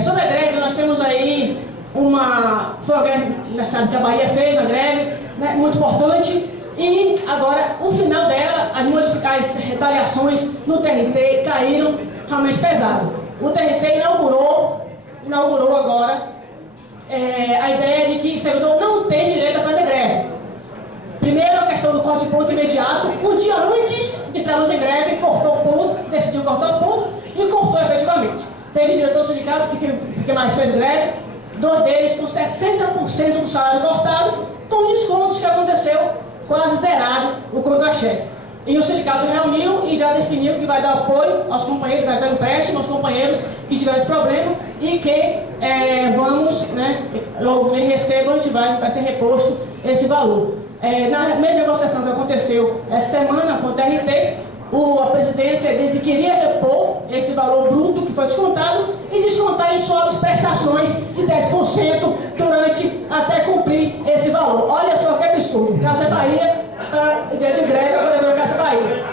Sobre a greve, nós temos aí foi uma greve, sabe, que a Bahia fez, uma greve, né, muito importante, e agora, o final dela, as retaliações no TRT caíram realmente pesado. O TRT inaugurou agora a ideia de que o servidor não tem direito a fazer greve. Primeiro, a questão do corte de ponto imediato. Um dia antes de estarmos em greve, cortou o ponto, decidiu cortar o ponto e cortou efetivamente. Teve diretor sindicato que mais fez greve, 2 deles com 60% do salário cortado, com descontos que aconteceu quase zerado o contra-cheque. E o sindicato reuniu e já definiu que vai dar apoio aos companheiros, vai dar empréstimo aos companheiros que tiveram esse problema e que vamos, né, logo que recebam, vai ser reposto esse valor. Na mesma negociação que aconteceu essa semana com o TRT, a presidência disse que iria repor esse valor bruto que foi descontado e descontar em suaves prestações de 10% até cumprir esse valor. Olha só que absurdo. Casa Bahia, dia de greve, agora virou Casa Bahia.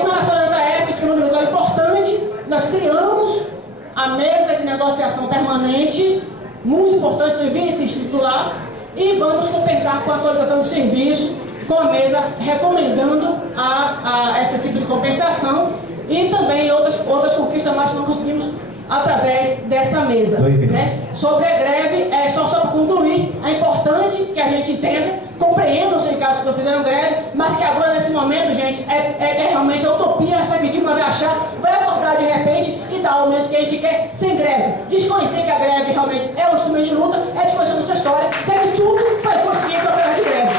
Com relação à JF, tivemos um vitória importante. Nós criamos a mesa de negociação permanente, muito importante, eu vi esse titular, e vamos compensar com a atualização do serviço, com a mesa recomendando esse tipo de compensação e também outras conquistas mais que não conseguimos através dessa mesa. Né? Sobre a greve, só para concluir, é importante que a gente entenda, compreenda os sindicatos que fizeram greve, mas que agora nesse momento, gente, é realmente a utopia achar que vai achar, vai acordar de repente e dar o aumento que a gente quer sem greve. Desconhecer que a greve realmente é um instrumento de luta, é desconhecer a nossa história, já que tudo foi conseguido através de greve.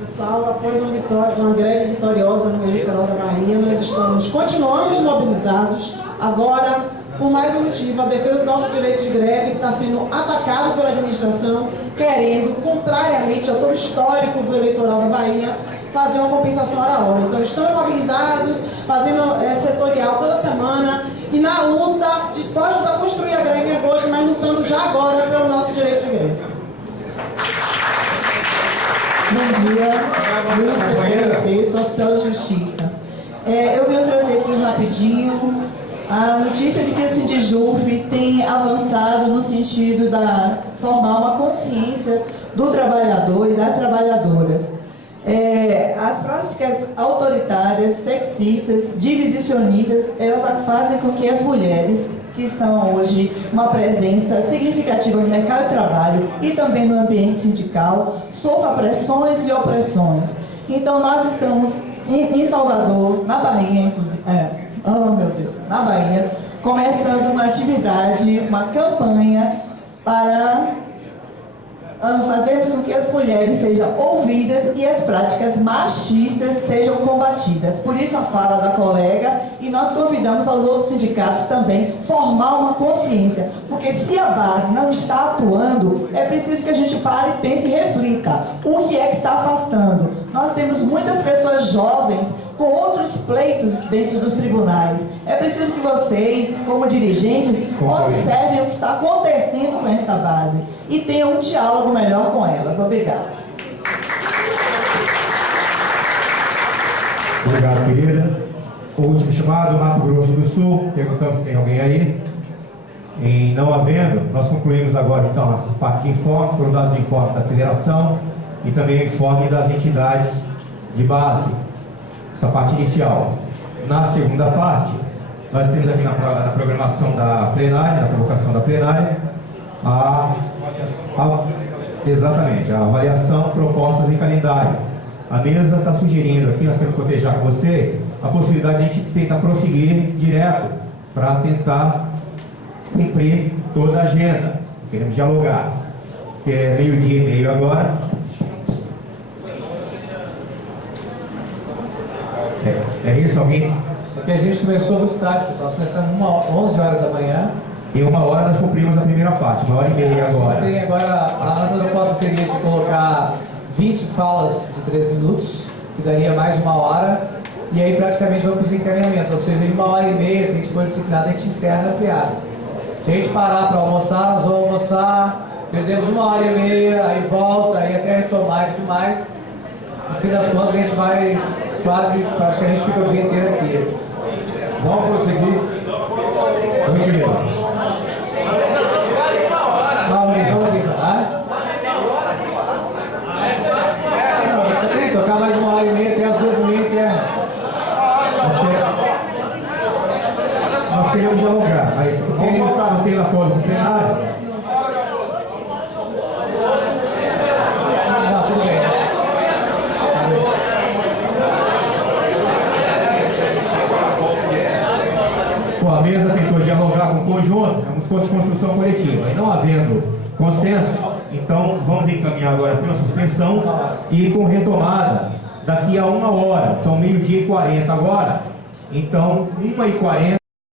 Pessoal, após uma greve vitoriosa no eleitoral da Bahia, nós continuamos mobilizados, agora, por mais um motivo, a defesa do nosso direito de greve, que está sendo atacado pela administração, querendo, contrariamente a todo o histórico do eleitoral da Bahia, fazer uma compensação hora a hora. Então, estamos mobilizados, fazendo setorial toda semana, e na luta, dispostos a construir a greve em agosto, mas lutando já agora pelo nosso direito de greve. Bom dia, eu sou oficial de justiça. Eu venho trazer aqui rapidinho a notícia de que o Sindijuf tem avançado no sentido de formar uma consciência do trabalhador e das trabalhadoras. As práticas autoritárias, sexistas, divisionistas, elas fazem com que as mulheres, que são hoje uma presença significativa no mercado de trabalho e também no ambiente sindical, sofram pressões e opressões. Então nós estamos em Salvador, na Bahia, inclusive, na Bahia, começando uma atividade, uma campanha para fazermos com que as mulheres sejam ouvidas e as práticas machistas sejam combatidas. Por isso a fala da colega, e nós convidamos aos outros sindicatos também formar uma consciência, porque se a base não está atuando, é preciso que a gente pare, pense e reflita o que é que está afastando. Nós temos muitas pessoas jovens com outros pleitos dentro dos tribunais. É preciso que vocês, como dirigentes, observem o que está acontecendo com esta base e tenham um diálogo melhor com elas. Obrigada. Obrigado, querida. O último chamado, Mato Grosso do Sul. Perguntamos se tem alguém aí. Em não havendo, nós concluímos agora então as partes de informes, foram dados de informes da federação e também o informe das entidades de base. Essa parte inicial. Na segunda parte, nós temos aqui na programação da plenária, na convocação da plenária, exatamente, a avaliação, propostas e calendário. A mesa está sugerindo aqui, nós queremos cotejar com vocês, a possibilidade de a gente tentar prosseguir direto para tentar cumprir toda a agenda. Queremos dialogar. É 12h30 agora. É isso, alguém? Porque a gente começou muito tarde, pessoal. Nós começamos 11 horas da manhã. Em 1 hora nós cumprimos a primeira parte, 1h30 agora. A nossa proposta seria de colocar 20 falas de 3 minutos, que daria mais 1 hora, e aí praticamente vamos para os encaminhamentos, ou seja, em 1h30, se a gente for disciplinado, a gente encerra a piada. Se a gente parar para almoçar, nós vamos almoçar, perdemos 1h30, aí volta, aí até retomar e tudo mais. No fim das contas, a gente vai praticamente fica o dia inteiro aqui. Vamos prosseguir. Oi, querido. Vamos aqui, tá? Tocar mais 1h30 até as 2h30, né? Nós queremos dialogar, mas porque não tem acordo com o plenário. Não, tudo bem. Bom, a mesa tentou dialogar com o conjunto, é um esforço de construção coletiva. E não havendo consenso, então vamos encaminhar agora pela suspensão e com retomada daqui a 1 hora. São 12h40 agora, então 1h40.